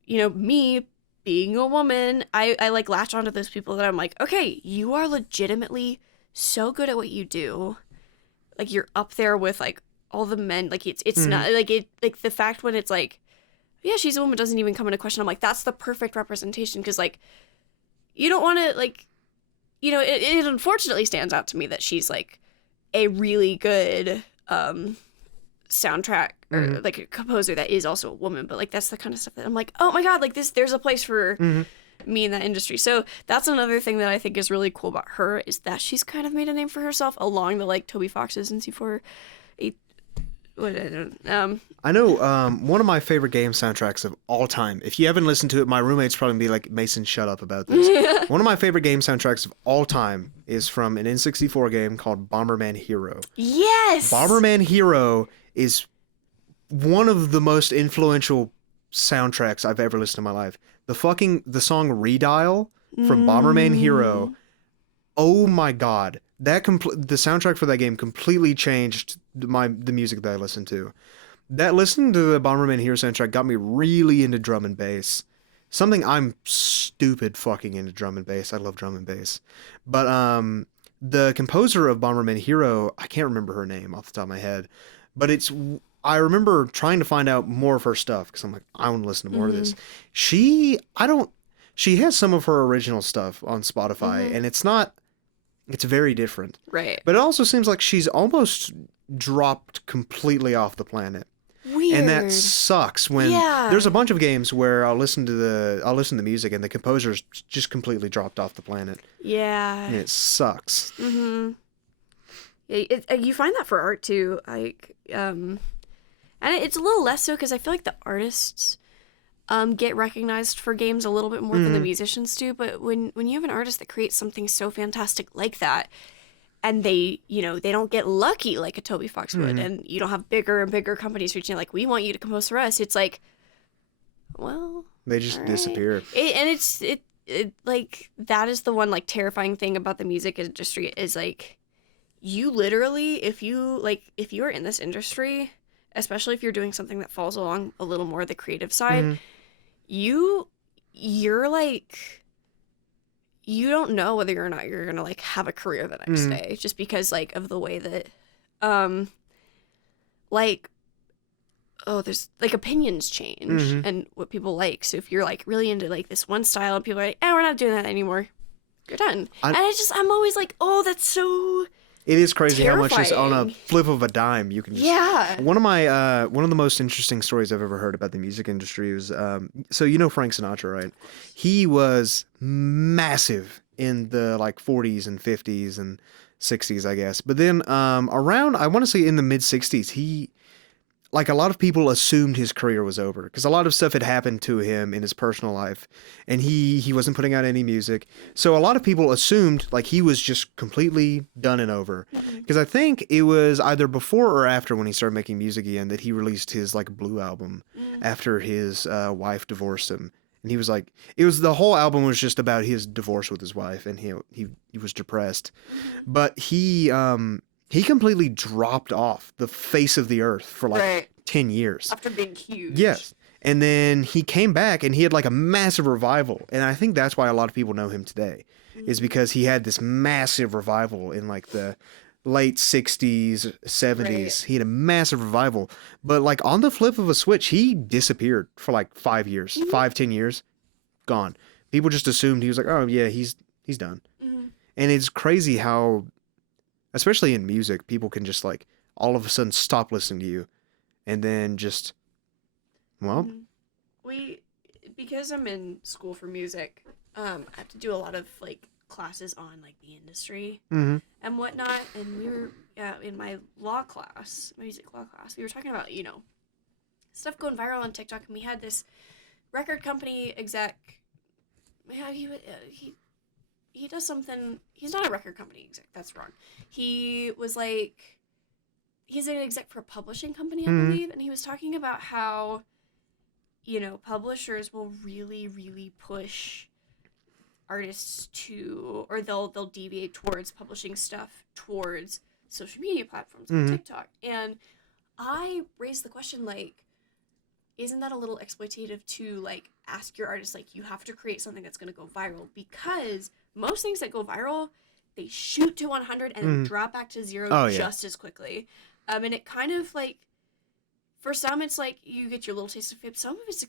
me being a woman, I like latch onto those people that I'm like, okay, you are legitimately so good at what you do. Like you're up there with like all the men. Like it's not like the fact when it's like, yeah, she's a woman doesn't even come into question. I'm like, that's the perfect representation. Cause like, you don't want to like, it unfortunately stands out to me that she's like a really good soundtrack or like a composer that is also a woman, but like that's the kind of stuff that I'm like, oh my god, like there's a place for me in that industry. So that's another thing that I think is really cool about her is that she's kind of made a name for herself along the like Toby Foxes and C4 I know one of my favorite game soundtracks of all time. If you haven't listened to it, my roommate's probably gonna be like, Mason, shut up about this. One of my favorite game soundtracks of all time is from an N64 game called Bomberman Hero. Yes! Bomberman Hero is one of the most influential soundtracks I've ever listened to in my life. The song Redial from Bomberman Hero. Oh my god. The soundtrack for that game completely changed the music that I listened to. Listening to the Bomberman Hero soundtrack got me really into drum and bass. Something I'm stupid fucking into drum and bass. I love drum and bass. But the composer of Bomberman Hero, I can't remember her name off the top of my head, but I remember trying to find out more of her stuff because I'm like, I want to listen to more of this. She has some of her original stuff on Spotify, and it's very different. Right. But it also seems like she's almost dropped completely off the planet. Weird. And that sucks when there's a bunch of games where I'll listen to the music and the composer's just completely dropped off the planet. Yeah. And it sucks. Mm-hmm. Yeah, you find that for art too. Like, and it's a little less so because I feel like the artists get recognized for games a little bit more than the musicians do. But when you have an artist that creates something so fantastic like that, and they don't get lucky like a Toby Fox would, and you don't have bigger and bigger companies reaching like, we want you to compose for us. It's like, well, they just disappear. It's like, that is the one like terrifying thing about the music industry is like, you literally, if you are in this industry, especially if you're doing something that falls along a little more the creative side, you're like, you don't know whether or not you're gonna like have a career the next day, just because like of the way that there's like opinions change and what people like. So if you're like really into like this one style and people are like, we're not doing that anymore, you're done. And I'm always like, oh, that's so It is crazy terrifying. How much just on a flip of a dime you can just... Yeah. One of the most interesting stories I've ever heard about the music industry was, so you know Frank Sinatra, right? He was massive in the like 40s and 50s and 60s, I guess. But then around, I want to say in the mid 60s, like a lot of people assumed his career was over because a lot of stuff had happened to him in his personal life and he wasn't putting out any music. So a lot of people assumed like he was just completely done and over. Because I think it was either before or after when he started making music again that he released his like Blue album after his wife divorced him. And he was like, the whole album was just about his divorce with his wife and he was depressed. But he completely dropped off the face of the earth for like 10 years. After being huge. Yes. And then he came back and he had like a massive revival. And I think that's why a lot of people know him today, is because he had this massive revival in like the late 60s, 70s. Right. He had a massive revival. But like on the flip of a switch, he disappeared for like 5 years, 5-10 years, gone. People just assumed he was like, oh yeah, he's done. And it's crazy how, especially in music, people can just like all of a sudden stop listening to you and then just, well. Because I'm in school for music, I have to do a lot of like classes on like the industry and whatnot. And we were in my law class, my music law class, we were talking about, stuff going viral on TikTok. And we had this record company exec, he does something. He's not a record company exec. That's wrong. He was like, he's an exec for a publishing company, I believe. And he was talking about how, publishers will really, really push artists to, or they'll deviate towards publishing stuff towards social media platforms like TikTok. And I raised the question, like, isn't that a little exploitative to like ask your artist, like, you have to create something that's going to go viral? Because most things that go viral, they shoot to 100 and then drop back to 0 just as quickly. And it kind of like, for some, it's like you get your little taste of fame. Some of it's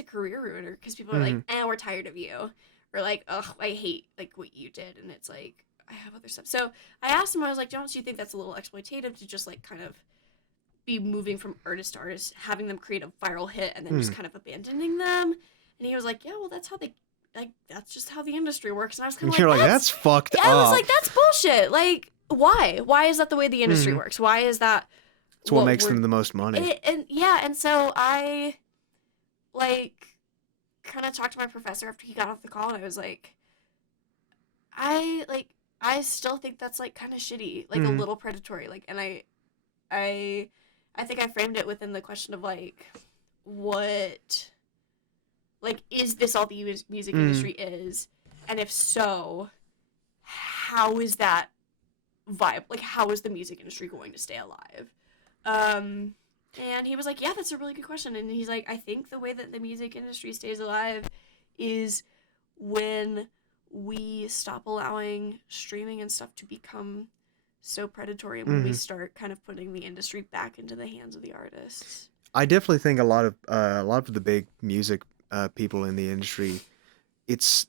a career ruiner because people are like, we're tired of you. Or like, ugh, I hate like what you did. And it's like, I have other stuff. So I asked him, I was like, don't you think that's a little exploitative to just like kind of be moving from artist to artist, having them create a viral hit and then just kind of abandoning them? And he was like, yeah, well, that's how that's just how the industry works. And I was kind of like, that's fucked up. I was like, that's bullshit. Like, why? Why is that the way the industry works? Why is that? It's what makes them the most money. And so I, like, kind of talked to my professor after he got off the call, and I was like, I still think that's, like, kind of shitty, like, a little predatory, like, and I think I framed it within the question of, like, what, like, is this all the music industry is? And if so, how is that vibe? Like, how is the music industry going to stay alive? And he was like, yeah, that's a really good question. And he's like, I think the way that the music industry stays alive is when we stop allowing streaming and stuff to become so predatory, and when we start kind of putting the industry back into the hands of the artists. I definitely think a lot of the big music people in the industry, it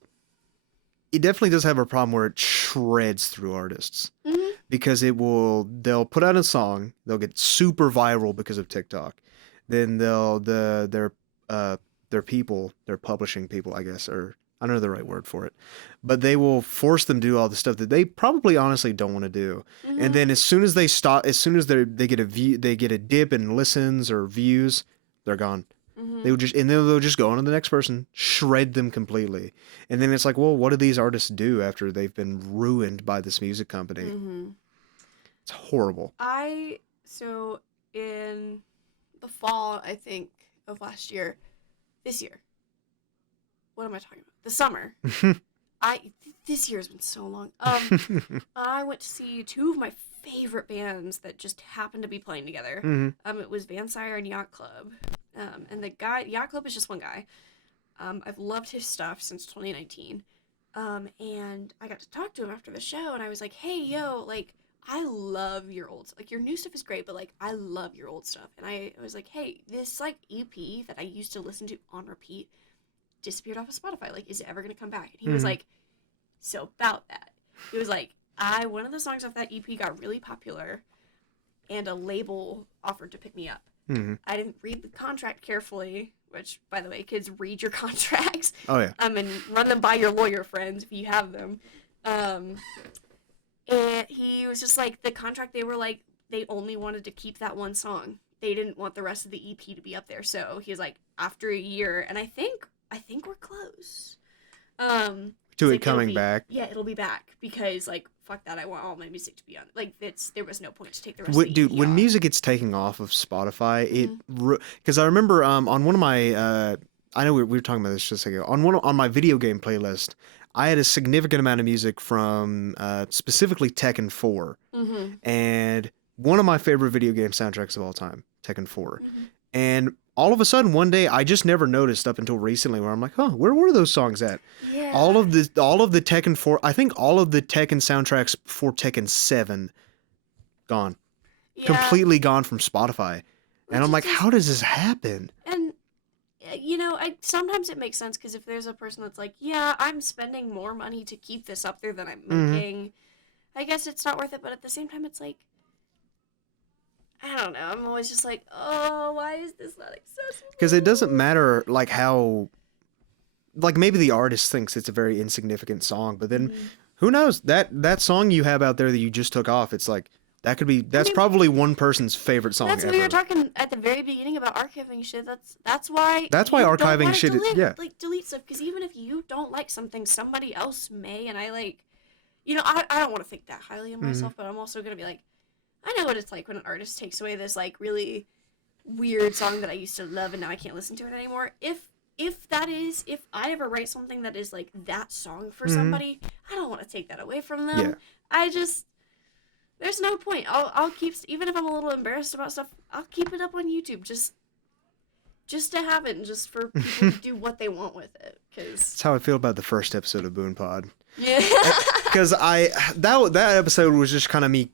definitely does have a problem where it shreds through artists. Because they'll put out a song, they'll get super viral because of TikTok. Then their publishing people, I guess, or I don't know the right word for it, but they will force them to do all the stuff that they probably honestly don't want to do. And then as soon as they get a dip in listens or views, they're gone. They'll just go on to the next person, shred them completely. And then it's like, well, what do these artists do after they've been ruined by this music company? It's horrible. So in the fall, I think, of this year, what am I talking about? The summer. This year's been so long. I went to see two of my favorite bands that just happened to be playing together. It was Van Sire and Yacht Club. And the guy, Yacht Club is just one guy. I've loved his stuff since 2019. And I got to talk to him after the show, and I was like, hey, yo, like, I love your old, like, your new stuff is great, but, like, I love your old stuff. And I was like, hey, this, like, EP that I used to listen to on repeat disappeared off of Spotify. Like, is it ever going to come back? And he was like, so about that. He was like, one of the songs off that EP got really popular, and a label offered to pick me up. I didn't read the contract carefully, which, by the way, kids, read your contracts. Oh, yeah. And run them by your lawyer friends if you have them. And he was just like, the contract, they were like, they only wanted to keep that one song. They didn't want the rest of the EP to be up there. So he was like, after a year, and I think we're close. To it coming back. Yeah, it'll be back, because, like, fuck that, I want all my music to be on. Like, there was no point to take the rest of the EP when off. music gets taken off of Spotify, because I remember on one of my I know we were talking about this just a second ago, on my video game playlist, I had a significant amount of music from specifically Tekken 4, and one of my favorite video game soundtracks of all time, Tekken 4, and all of a sudden one day I just never noticed up until recently, where I'm like, huh, where were those songs at? Yeah. All of the Tekken 4, I think all of the Tekken soundtracks for Tekken 7 gone. Yeah. Completely gone from Spotify. And I'm like, how does this happen? And you know, sometimes it makes sense, because if there's a person that's like, yeah, I'm spending more money to keep this up there than I'm making, I guess it's not worth it. But at the same time, it's like, I don't know. I'm always just like, oh, why is this not accessible? Because it doesn't matter, like, how, like, maybe the artist thinks it's a very insignificant song, but then who knows? That song you have out there that you just took off, it's like, that's probably one person's favorite song ever. That's what we were talking at the very beginning about archiving shit. That's why archiving shit delete stuff, because even if you don't like something, somebody else may. And I, like, you know, I don't want to think that highly of myself, but I'm also gonna be like, I know what it's like when an artist takes away this, like, really weird song that I used to love and now I can't listen to it anymore. If I ever write something that is like that song for somebody, I don't want to take that away from them. Yeah. There's no point. I'll keep, even if I'm a little embarrassed about stuff, I'll keep it up on YouTube just to have it, and just for people to do what they want with it. That's how I feel about the first episode of BoonePod. Yeah. Because that episode was just kind of me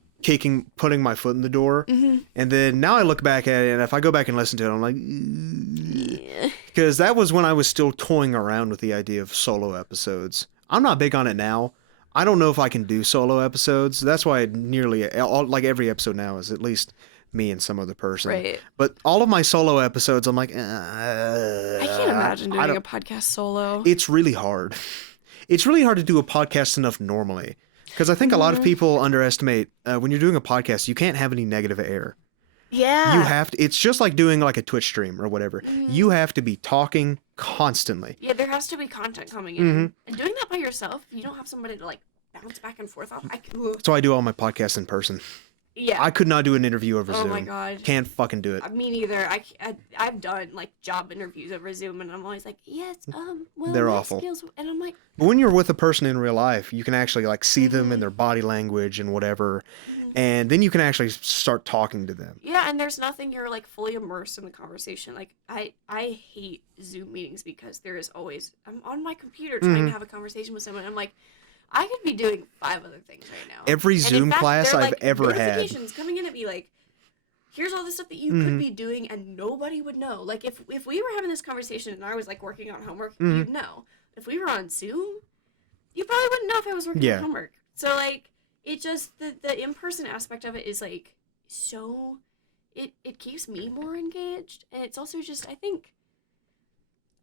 putting my foot in the door, and then now I look back at it, and if I go back and listen to it, I'm like, because that was when I was still toying around with the idea of solo episodes. I'm not big on it now. I don't know if I can do solo episodes. That's why every episode now is at least me and some other person. Right. But all of my solo episodes, I'm like, I can't imagine doing a podcast solo. It's really hard. It's really hard to do a podcast enough normally. Because I think a lot of people underestimate when you're doing a podcast, you can't have any negative air. Yeah. You have to, it's just like doing like a Twitch stream or whatever. You have to be talking constantly. Yeah, there has to be content coming in. And doing that by yourself, you don't have somebody to like bounce back and forth off. So I do all my podcasts in person. Yeah. I could not do an interview over Zoom. Oh my god. Can't fucking do it. Me neither. I've done like job interviews over Zoom, and I'm always like, yes, well, they're my awful. skills, and I'm like, but when you're with a person in real life, you can actually like see them and their body language and whatever, and then you can actually start talking to them. Yeah, and there's nothing, you're like fully immersed in the conversation. Like I hate Zoom meetings because there is always, I'm on my computer trying to have a conversation with someone. I'm like, I could be doing 5 other things right now. Every Zoom class I've ever had. Notifications coming in at me like, here's all the stuff that you could be doing and nobody would know. Like if we were having this conversation and I was like working on homework, you'd know. If we were on Zoom, you probably wouldn't know if I was working on homework. So like it just the in-person aspect of it is like so it keeps me more engaged, and it's also just I think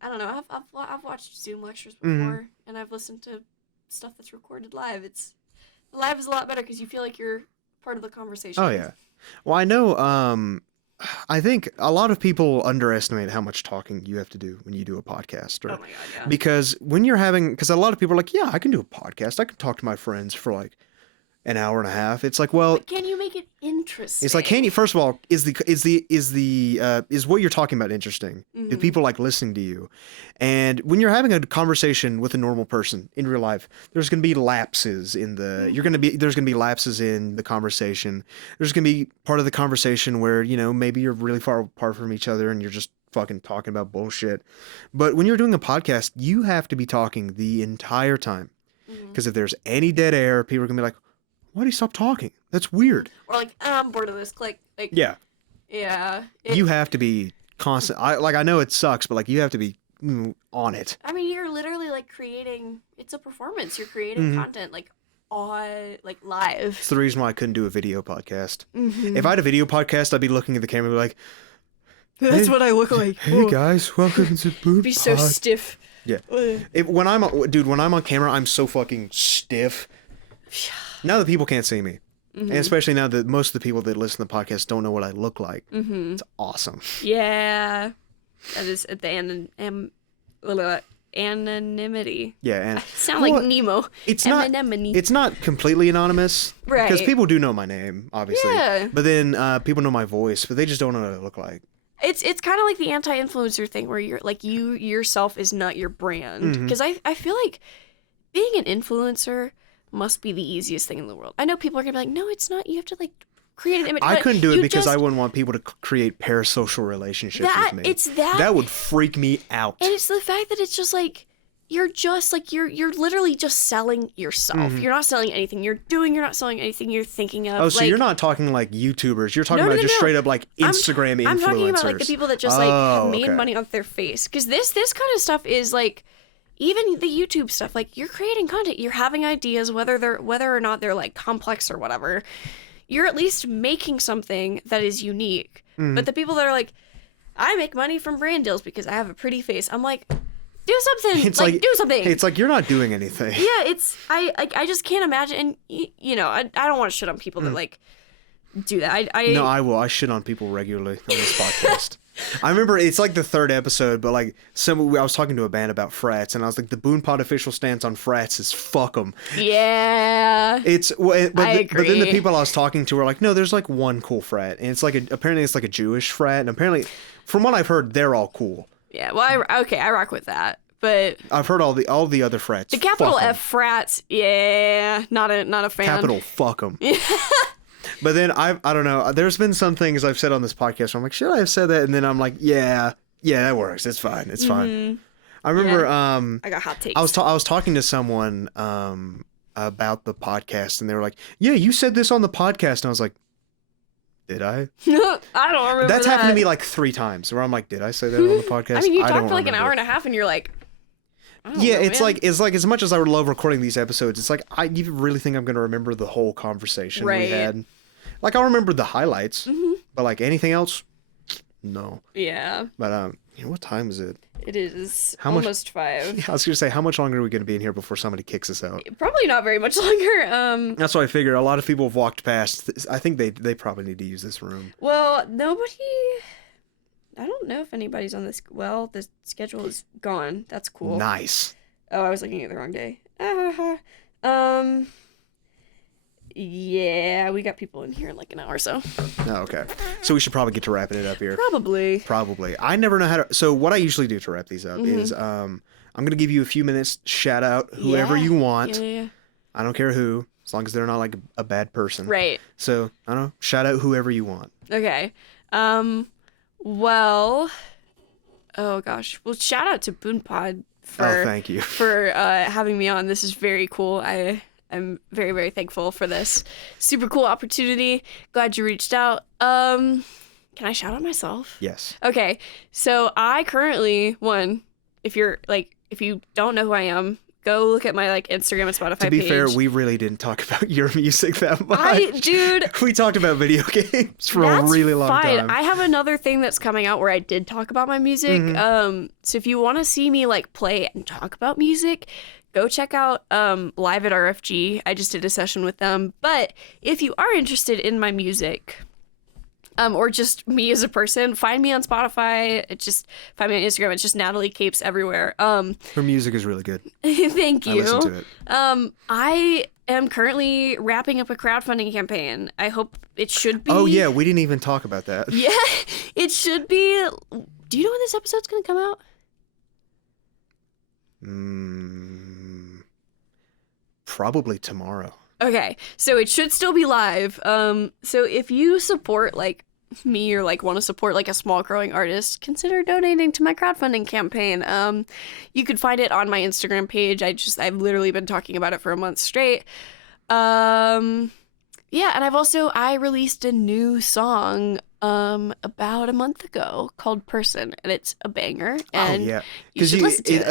I don't know, I've watched Zoom lectures before and I've listened to stuff that's recorded live. Live is a lot better because you feel like you're part of the conversation. Oh yeah. Well, I know I think a lot of people underestimate how much talking you have to do when you do a podcast, right? Oh my god, yeah. Because because a lot of people are like, yeah, I can do a podcast. I can talk to my friends for like an hour and a half. It's like, well, but can you make it interesting? It's like, can you? First of all, is what you're talking about interesting? Do people like listening to you? And when you're having a conversation with a normal person in real life, there's going to be lapses in the. There's going to be lapses in the conversation. There's going to be part of the conversation where maybe you're really far apart from each other and you're just fucking talking about bullshit. But when you're doing a podcast, you have to be talking the entire time, because if there's any dead air, people are going to be like, why do you stop talking? That's weird. Or like, I'm bored of this. Like yeah. You have to be constant. I know it sucks, but like you have to be on it. I mean, you're literally like creating. It's a performance. You're creating content like live. It's the reason why I couldn't do a video podcast. If I had a video podcast, I'd be looking at the camera and be like, "That's what I look like." Hey guys, welcome to BoonePod. Be so stiff. Yeah. When I'm on camera, I'm so fucking stiff. Now that people can't see me, and especially now that most of the people that listen to the podcast don't know what I look like, it's awesome. Yeah, that is at the anonymity. Yeah, and I sound like Nemo. It's not completely anonymous, right? Because people do know my name, obviously. Yeah. But then people know my voice, but they just don't know what I look like. It's kind of like the anti-influencer thing, where you're like you yourself is not your brand. Because I feel like being an influencer must be the easiest thing in the world. I know people are gonna be like, no, it's not. You have to like create an image. I couldn't do it because I wouldn't want people to create parasocial relationships with me. It's that. That would freak me out. And it's the fact that it's just like you're literally just selling yourself. You're not selling anything you're doing. You're not selling anything you're thinking of. Oh, so you're not talking like YouTubers. You're talking about just straight up like Instagram influencers. I'm talking about like the people that just have made money off their face. Because this kind of stuff is like. Even the YouTube stuff, like you're creating content, you're having ideas, whether or not they're like complex or whatever, you're at least making something that is unique. But the people that are like, I make money from brand deals because I have a pretty face, I'm like, do something. It's like do something. It's like you're not doing anything. Yeah, I just can't imagine. And I don't want to shit on people that like do that. No, I will. I shit on people regularly on this podcast. I remember it's like the 3rd episode, but like I was talking to a band about frats, and I was like, the BoonePod official stance on frats is fuck them. Yeah. I agree. But then the people I was talking to were like, no, there's like one cool frat, and it's like apparently it's like a Jewish frat, and apparently, from what I've heard, they're all cool. Yeah. Well, I rock with that, but I've heard all the other frats. The capital F frats, yeah, not a fan. Capital fuck them. But then I don't know. There's been some things I've said on this podcast where I'm like, should I have said that? And then I'm like, yeah, that works. It's fine. It's fine. I remember. I got hot takes. I was talking to someone about the podcast, and they were like, yeah, you said this on the podcast, and I was like, did I? I don't remember. That's happened to me like 3 times where I'm like, did I say that on the podcast? I mean, you talked for like an hour and a half, and you're like. Yeah, it's like as much as I would love recording these episodes, it's like you really think I'm going to remember the whole conversation we had? Like I'll remember the highlights, but like anything else, no. Yeah. But what time is it? It is almost 5. Yeah, I was gonna say, how much longer are we gonna be in here before somebody kicks us out? Probably not very much longer. That's what I figure. A lot of people have walked past. I think they probably need to use this room. Well, nobody. I don't know if anybody's on this. Well, the schedule is gone. That's cool. Nice. Oh, I was looking at the wrong day. Yeah, we got people in here in like an hour or so. Oh, okay. So we should probably get to wrapping it up here. Probably. I never know how to. So what I usually do to wrap these up is I'm gonna give you a few minutes. Shout out whoever you want. Yeah. I don't care who, as long as they're not like a bad person. Right. So I don't know. Shout out whoever you want. Okay. Well. Oh gosh. Well, shout out to BoonePod for. Thank you for having me on. This is very cool. I'm very, very thankful for this super cool opportunity. Glad you reached out. Can I shout out myself? Yes. Okay. So I currently, if you don't know who I am, go look at my Instagram and Spotify page. To be fair, we really didn't talk about your music that much. Dude. We talked about video games for a really long time. I have another thing that's coming out where I did talk about my music. So if you want to see me play and talk about music, go check out Live at RFG. I just did a session with them. But if you are interested in my music, or just me as a person, find me on Spotify. Just find me on Instagram. It's just Natalie Capes everywhere. Her music is really good. Thank you. I listen to it. I am currently wrapping up a crowdfunding campaign. I hope it should be. Oh yeah, we didn't even talk about that. Yeah, it should be. Do you know when this episode's gonna come out? Probably tomorrow. Okay, so it should still be live. So if you support me or want to support a small growing artist, consider donating to my crowdfunding campaign. You could find it on my Instagram page. I've literally been talking about it for a month straight. Yeah, and I released a new song about a month ago called Person, and it's a banger. And yeah, because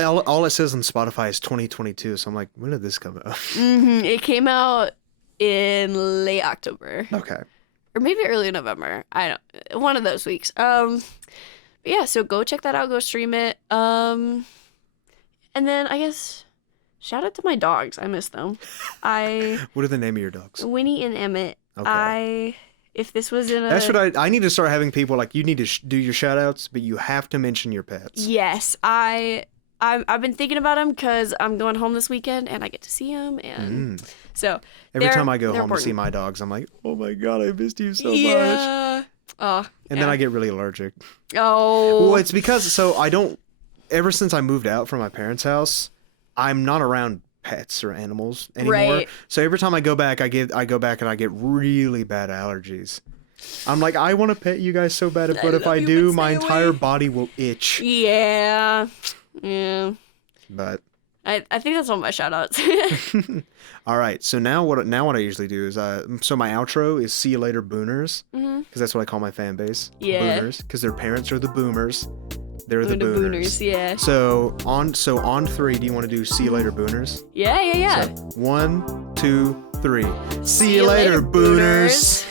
all it says on Spotify is 2022. So I'm like, when did this come out? It came out in late October. Okay. Or maybe early November. One of those weeks. Yeah, so go check that out. Go stream it. And then I guess shout out to my dogs. I miss them. What are the name of your dogs? Winnie and Emmett. Okay. If this was in a... That's what I need to start having people you need to do your shout outs, but you have to mention your pets. Yes, I've been thinking about them because I'm going home this weekend and I get to see them, and so every time I go home important. to see my dogs, I'm like, oh my god, I missed you so much. Then I get really allergic. Oh. Well, it's because ever since I moved out from my parents' house, I'm not around pets or animals anymore. Right. So every time I go back, I go back and I get really bad allergies. I'm like, I want to pet you guys so bad, but if I do, my entire body will itch. Yeah. But I think that's all my shout outs. All right. So now what I usually do is so my outro is see you later booners, because that's what I call my fan base. Yeah. Booners, because their parents are the boomers. They're the booners. Yeah. So on 3, do you want to do see you later booners? Yeah. So 1, 2, 3. See you later booners.